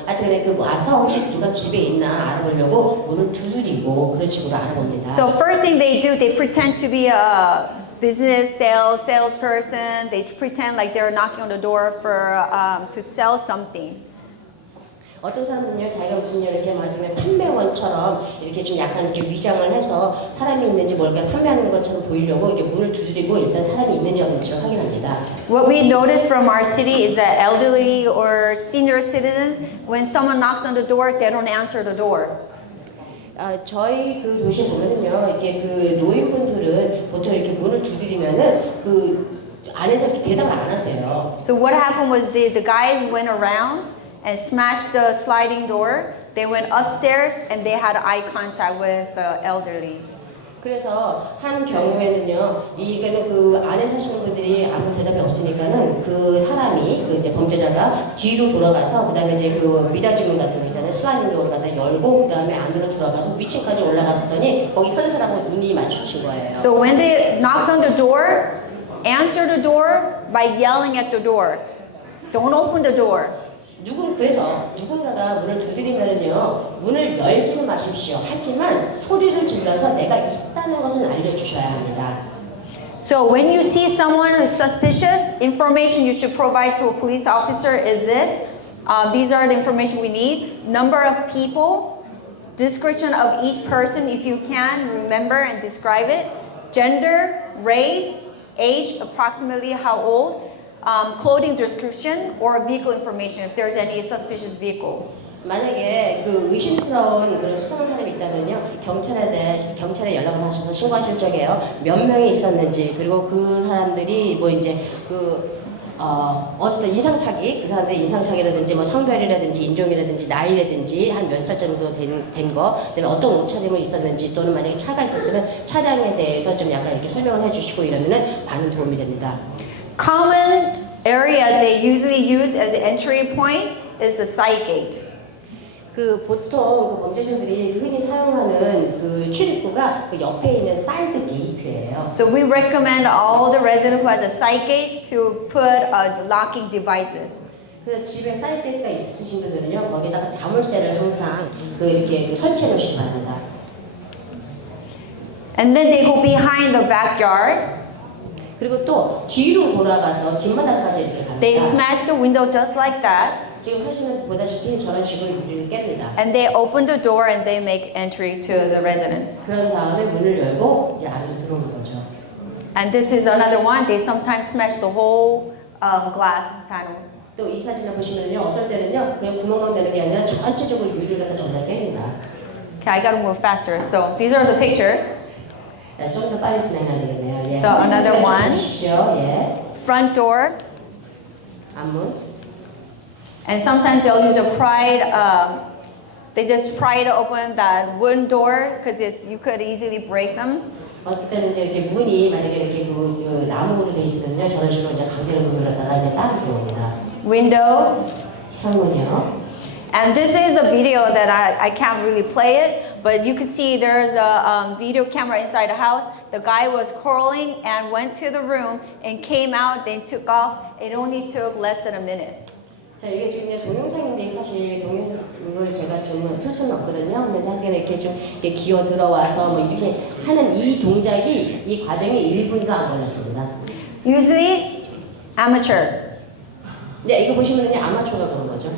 하여튼 그 와서 혹시 누가 집에 있나 알아보려고 문을 두드리고 그런 식으로 알아봅니다. So first thing they do, they pretend to be a business salesperson. They pretend like they're knocking on the door for to sell something. 어떤 사람은요, 자기가 무슨 이렇게 나중에 판매원처럼 이렇게 좀 약간 이렇게 위장을 해서 사람이 있는지 뭘까 판매하는 것처럼 보이려고 이렇게 문을 두드리고 일단 사람이 있는지 없는지를 확인합니다. What we notice from our city is that elderly or senior citizens, when someone knocks on the door, they don't answer the door. 저희 그 도시에 보면은요, 이렇게 그 노인분들은 보통 이렇게 문을 두드리면은 그 안에서 이렇게 대답을 안 하세요. So what happened was the guys went around and smashed the sliding door. They went upstairs and they had eye contact with the elderly. 그래서 한 경우에는요, 이게는 그 안에 사시는 분들이 아무 대답이 없으니까는 그 사람이 그 이제 범죄자가 뒤로 돌아가서 그다음에 이제 그 미닫이문 같은 거 있잖아요, 슬라이딩 도어를 갖다 열고 그다음에 안으로 들어가서 위층까지 올라갔더니 거기 서는 사람하고 눈이 마주친 거예요. So when they knocked on the door, answer the door by yelling at the door. Don't open the door. 그래서 누군가가 문을 두드리면은요, 문을 열지는 마십시오. 하지만 소리를 질러서 내가 있다는 것은 알려주셔야 합니다. So when you see someone who's suspicious, information you should provide to a police officer is this. These are the information we need. Number of people, description of each person if you can, remember and describe it. Gender, race, age, approximately how old, clothing description, or vehicle information if there's any suspicious vehicle. 만약에 그 의심스러운 그런 수상한 사람이 있다면요, 경찰에 연락을 하셔서 신고하실 적에요. 몇 명이 있었는지, 그리고 그 사람들이 뭐 이제 어떤 인상착의, 그 사람들의 인상착의라든지 뭐 성별이라든지 인종이라든지 나이라든지 한 몇 살 정도 된 거, 그다음에 어떤 옷차림을 있었는지, 또는 만약에 차가 있었으면 차량에 대해서 좀 약간 이렇게 설명을 해주시고 이러면은 많은 도움이 됩니다. Common area they usually use as an entry point is the side gate. 그 보통 그 범죄자들이 흔히 사용하는 그 출입구가 그 옆에 있는 사이드 게이트예요. So we recommend all the residents who has a side gate to put locking devices. 그래서 집에 사이드 게이트가 있으신 분들은요, 거기다가 자물쇠를 항상 이렇게 설치해 놓으시기 바랍니다. And then they go behind the backyard. 그리고 또 뒤로 돌아가서 뒷마당까지 이렇게 갑니다. They smash the window just like that. 지금 사시면서 보다시피 저런 식으로 문을 깹니다. And they open the door and they make entry to the residence. 그런 다음에 문을 열고 이제 안으로 들어오는 거죠. And this is another one. They sometimes smash the whole glass panel. 또 이 사진을 보시면요, 어떨 때는요, 그냥 구멍만 되는 게 아니라 전체적으로 유리를 갖다 전다 깹니다. Okay, I gotta move faster. So these are the pictures. 좀 더 빨리 진행해야 되겠네요. 예. So another one. 주십시오. 예. Front door. 앞문. And sometimes they'll use a they just pry to open that wooden door because you could easily break them. 어떨 때는 이제 이렇게 문이 만약에 이렇게 그 나무로 돼 있으면요, 저런 식으로 이제 강제로 문을 갖다가 이제 따로 들어옵니다. Windows. 창문이요. And this is a video that I can't really play it, but you can see there's a video camera inside the house. The guy was quarreling and went to the room and came out, then took off. It only took less than a minute. 자, 이게 지금 동영상인데 사실 동영상을 제가 좀 틀 수는 없거든요. 근데 하여튼 이렇게 좀 이렇게 기어 들어와서 뭐 이렇게 하는 이 동작이, 이 과정이 1분도 안 걸렸습니다. Usually amateur. 네, 이거 보시면요, 아마추어가 그런 거죠.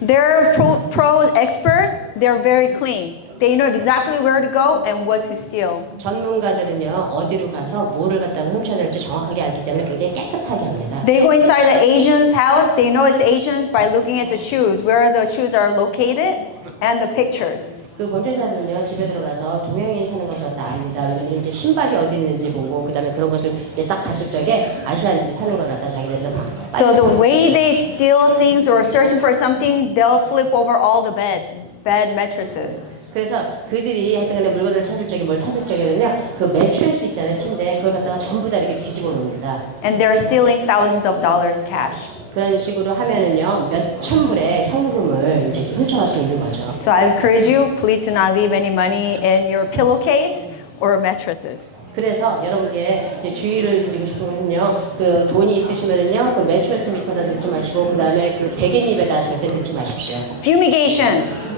They're pro experts. They're very clean. They know exactly where to go and what to steal. 전문가들은요, 어디로 가서 뭐를 갖다가 훔쳐야 될지 정확하게 알기 때문에 굉장히 깨끗하게 합니다. They go inside the Asian's house. They know it's Asians by looking at the shoes, where the shoes are located, and the pictures. 그 범죄자들은요, 집에 들어가서 동양인이 사는 것을 다 압니다. 왜냐면 이제 신발이 어디 있는지 보고, 그다음에 그런 것을 이제 딱 봤을 적에 아시아인들이 사는 걸 갖다 자기네들은 So the way they steal things or searching for something, they'll flip over all the bed mattresses. 그래서 그들이 하여튼 물건을 찾을 적에 뭘 찾을 적에는요, 그 매트리스 있잖아요, 침대, 그걸 갖다가 전부 다 이렇게 뒤집어 놓습니다. And they're stealing thousands of dollars cash. 그런 식으로 하면은요, 몇 천 불의 현금을 이제 훔쳐갈 수 있는 거죠. So I encourage you, please do not leave any money in your pillowcase or mattresses. 그래서 여러분께 이제 주의를 드리고 싶은 것은요, 그 돈이 있으시면은요, 그 매트리스 밑에다 넣지 마시고, 그 다음에 그 베갯잎에다 절대 넣지 마십시오. Fumigation.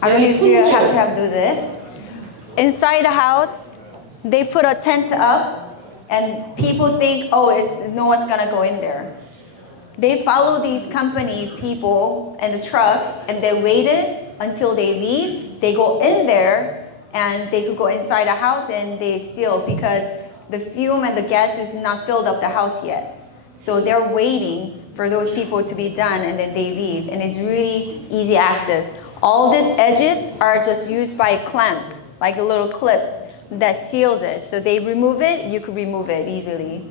I don't know if you have to do this. Inside the house, they put a tent up, and people think, oh, no one's gonna go in there. They follow these company people and the truck, and they waited until they leave. They go in there, and they could go inside the house and they steal because the fume and the gas is not filled up the house yet. So they're waiting for those people to be done, and then they leave, and it's really easy access. All these edges are just used by clamps, like little clips that seals it. So they remove it, you could remove it easily.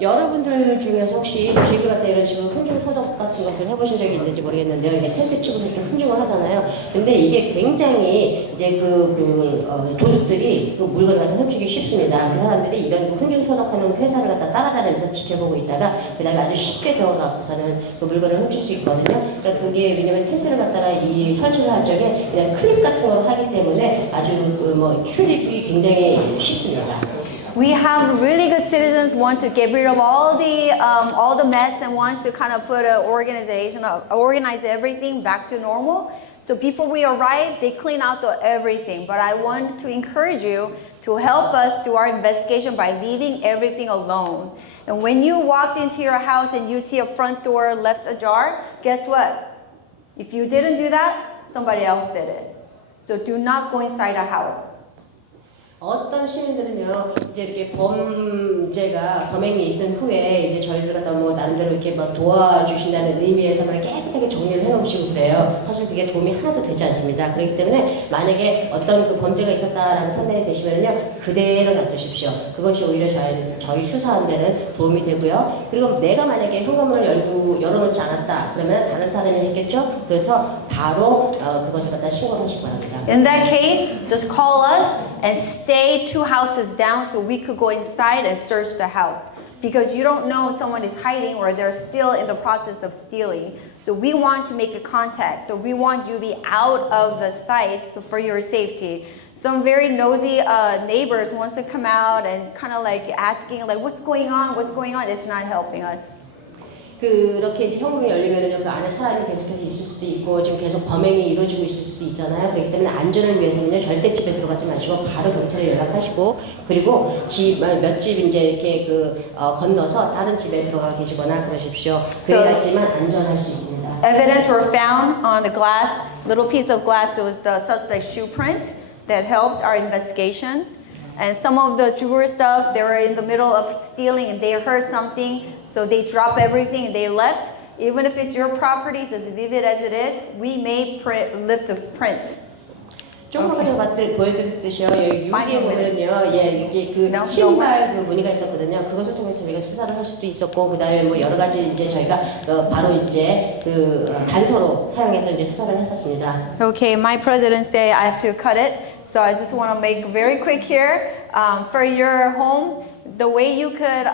여러분들 중에서 혹시 지금 같은 이런 식으로 훈증 소독 같은 것을 해보신 적이 있는지 모르겠는데요. 이게 텐트 치고서 좀 훈증을 하잖아요. 근데 이게 굉장히 이제 도둑들이 그 물건을 갖다 훔치기 쉽습니다. 그 사람들이 이런 그 훈증 소독하는 회사를 갖다 따라다니면서 지켜보고 있다가 그다음에 아주 쉽게 들어가고서는 그 물건을 훔칠 수 있거든요. 그러니까 그게 왜냐면 텐트를 갖다가 이 설치를 할 적에 그냥 클립 같은 걸 하기 때문에 아주 출입이 굉장히 쉽습니다. We have really good citizens want to get rid of all the mess and wants to kind of put an organize everything back to normal. So before we arrive, they clean out everything. But I want to encourage you to help us do our investigation by leaving everything alone. And when you walked into your house and you see a front door left ajar, guess what? If you didn't do that, somebody else did it. So do not go inside a house. 어떤 시민들은요, 이제 이렇게 범행이 있은 후에 이제 저희들 갖다 뭐 나름대로 이렇게 막 도와주신다는 의미에서만 깨끗하게 정리를 해놓으시고 그래요. 사실 그게 도움이 하나도 되지 않습니다. 그렇기 때문에 만약에 어떤 그 범죄가 있었다라는 판단이 되시면요, 그대로 놔두십시오. 그것이 오히려 저희 수사하는 데는 도움이 되고요. 그리고 내가 만약에 현관문을 열어놓지 않았다, 그러면 다른 사람이 했겠죠. 그래서 바로 그것을 갖다 신고를 하시기 바랍니다. In that case, just call us and stay 2 houses down so we could go inside and search the house. Because you don't know if someone is hiding or they're still in the process of stealing. So we want to make a contact. So we want you to be out of the site for your safety. Some very nosy neighbors wants to come out and kind of like asking like, what's going on? What's going on? It's not helping us. 그렇게 이제 현금이 열리면은요, 그 안에 사람이 계속해서 있을 수도 있고 지금 계속 범행이 이루어지고 있을 수도 있잖아요. 그렇기 때문에 안전을 위해서는요, 절대 집에 들어가지 마시고 바로 경찰에 연락하시고, 그리고 몇 집 이제 이렇게 건너서 다른 집에 들어가 계시거나 그러십시오. 그래야지만 안전할 수 있습니다. Evidence were found on the glass, little piece of glass. It was the suspect's shoe print that helped our investigation. And some of the jewelry stuff, they were in the middle of stealing and they heard something. So they drop everything and they left. Even if it's your property, just leave it as it is. We may lift the print. 조금 아까 제가 보여드렸듯이요. 유리에 보면은요, 이게 신발 무늬가 있었거든요. 그것을 통해서 우리가 수사를 할 수도 있었고, 그 다음에 뭐 여러 가지 이제 저희가 바로 이제 단서로 사용해서 이제 수사를 했었습니다. Okay, my president said I have to cut it. So I just want to make very quick here. For your homes, the way you could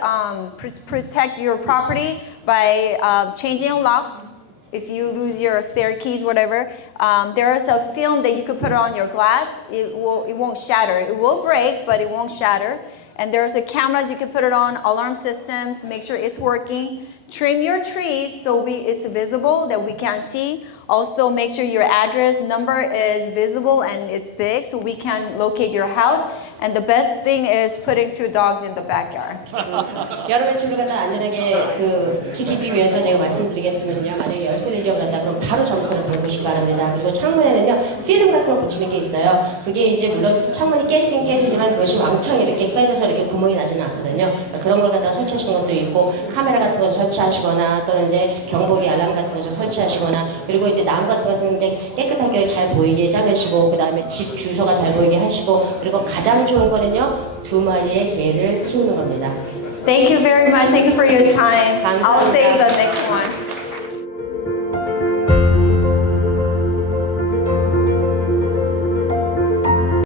protect your property by changing a lock. If you lose your spare keys, whatever, there's a film that you could put on your glass. It won't shatter. It will break, but it won't shatter. And there's a cameras you can put it on, alarm systems, make sure it's working. Trim your trees so it's visible that we can see. Also make sure your address number is visible and it's big so we can locate your house. And the best thing is putting 2 dogs in the backyard. 여러분의 집을 갖다 안전하게 지키기 위해서 제가 말씀드리겠으면요, 만약에 열쇠를 잊어버렸다 그럼 바로 점수를 걸으시기 바랍니다. 그리고 창문에는요, 필름 같은 거 붙이는 게 있어요. 그게 이제 물론 창문이 깨지긴 깨지지만 그것이 왕창 이렇게 깨져서 이렇게 구멍이 나지는 않거든요. 그런 걸 갖다 설치하시는 것도 있고, 카메라 같은 거 설치하시거나 또는 이제 경보기 알람 같은 거 설치하시거나, 그리고 이제 나무 같은 것은 이제 깨끗하게 잘 보이게 자르시고, 그 다음에 집 주소가 잘 보이게 하시고, 그리고 가장 좋은 거는요, 2마리의 개를 키우는 겁니다. Thank you very much. Thank you for your time. 감사합니다. I'll save the next one.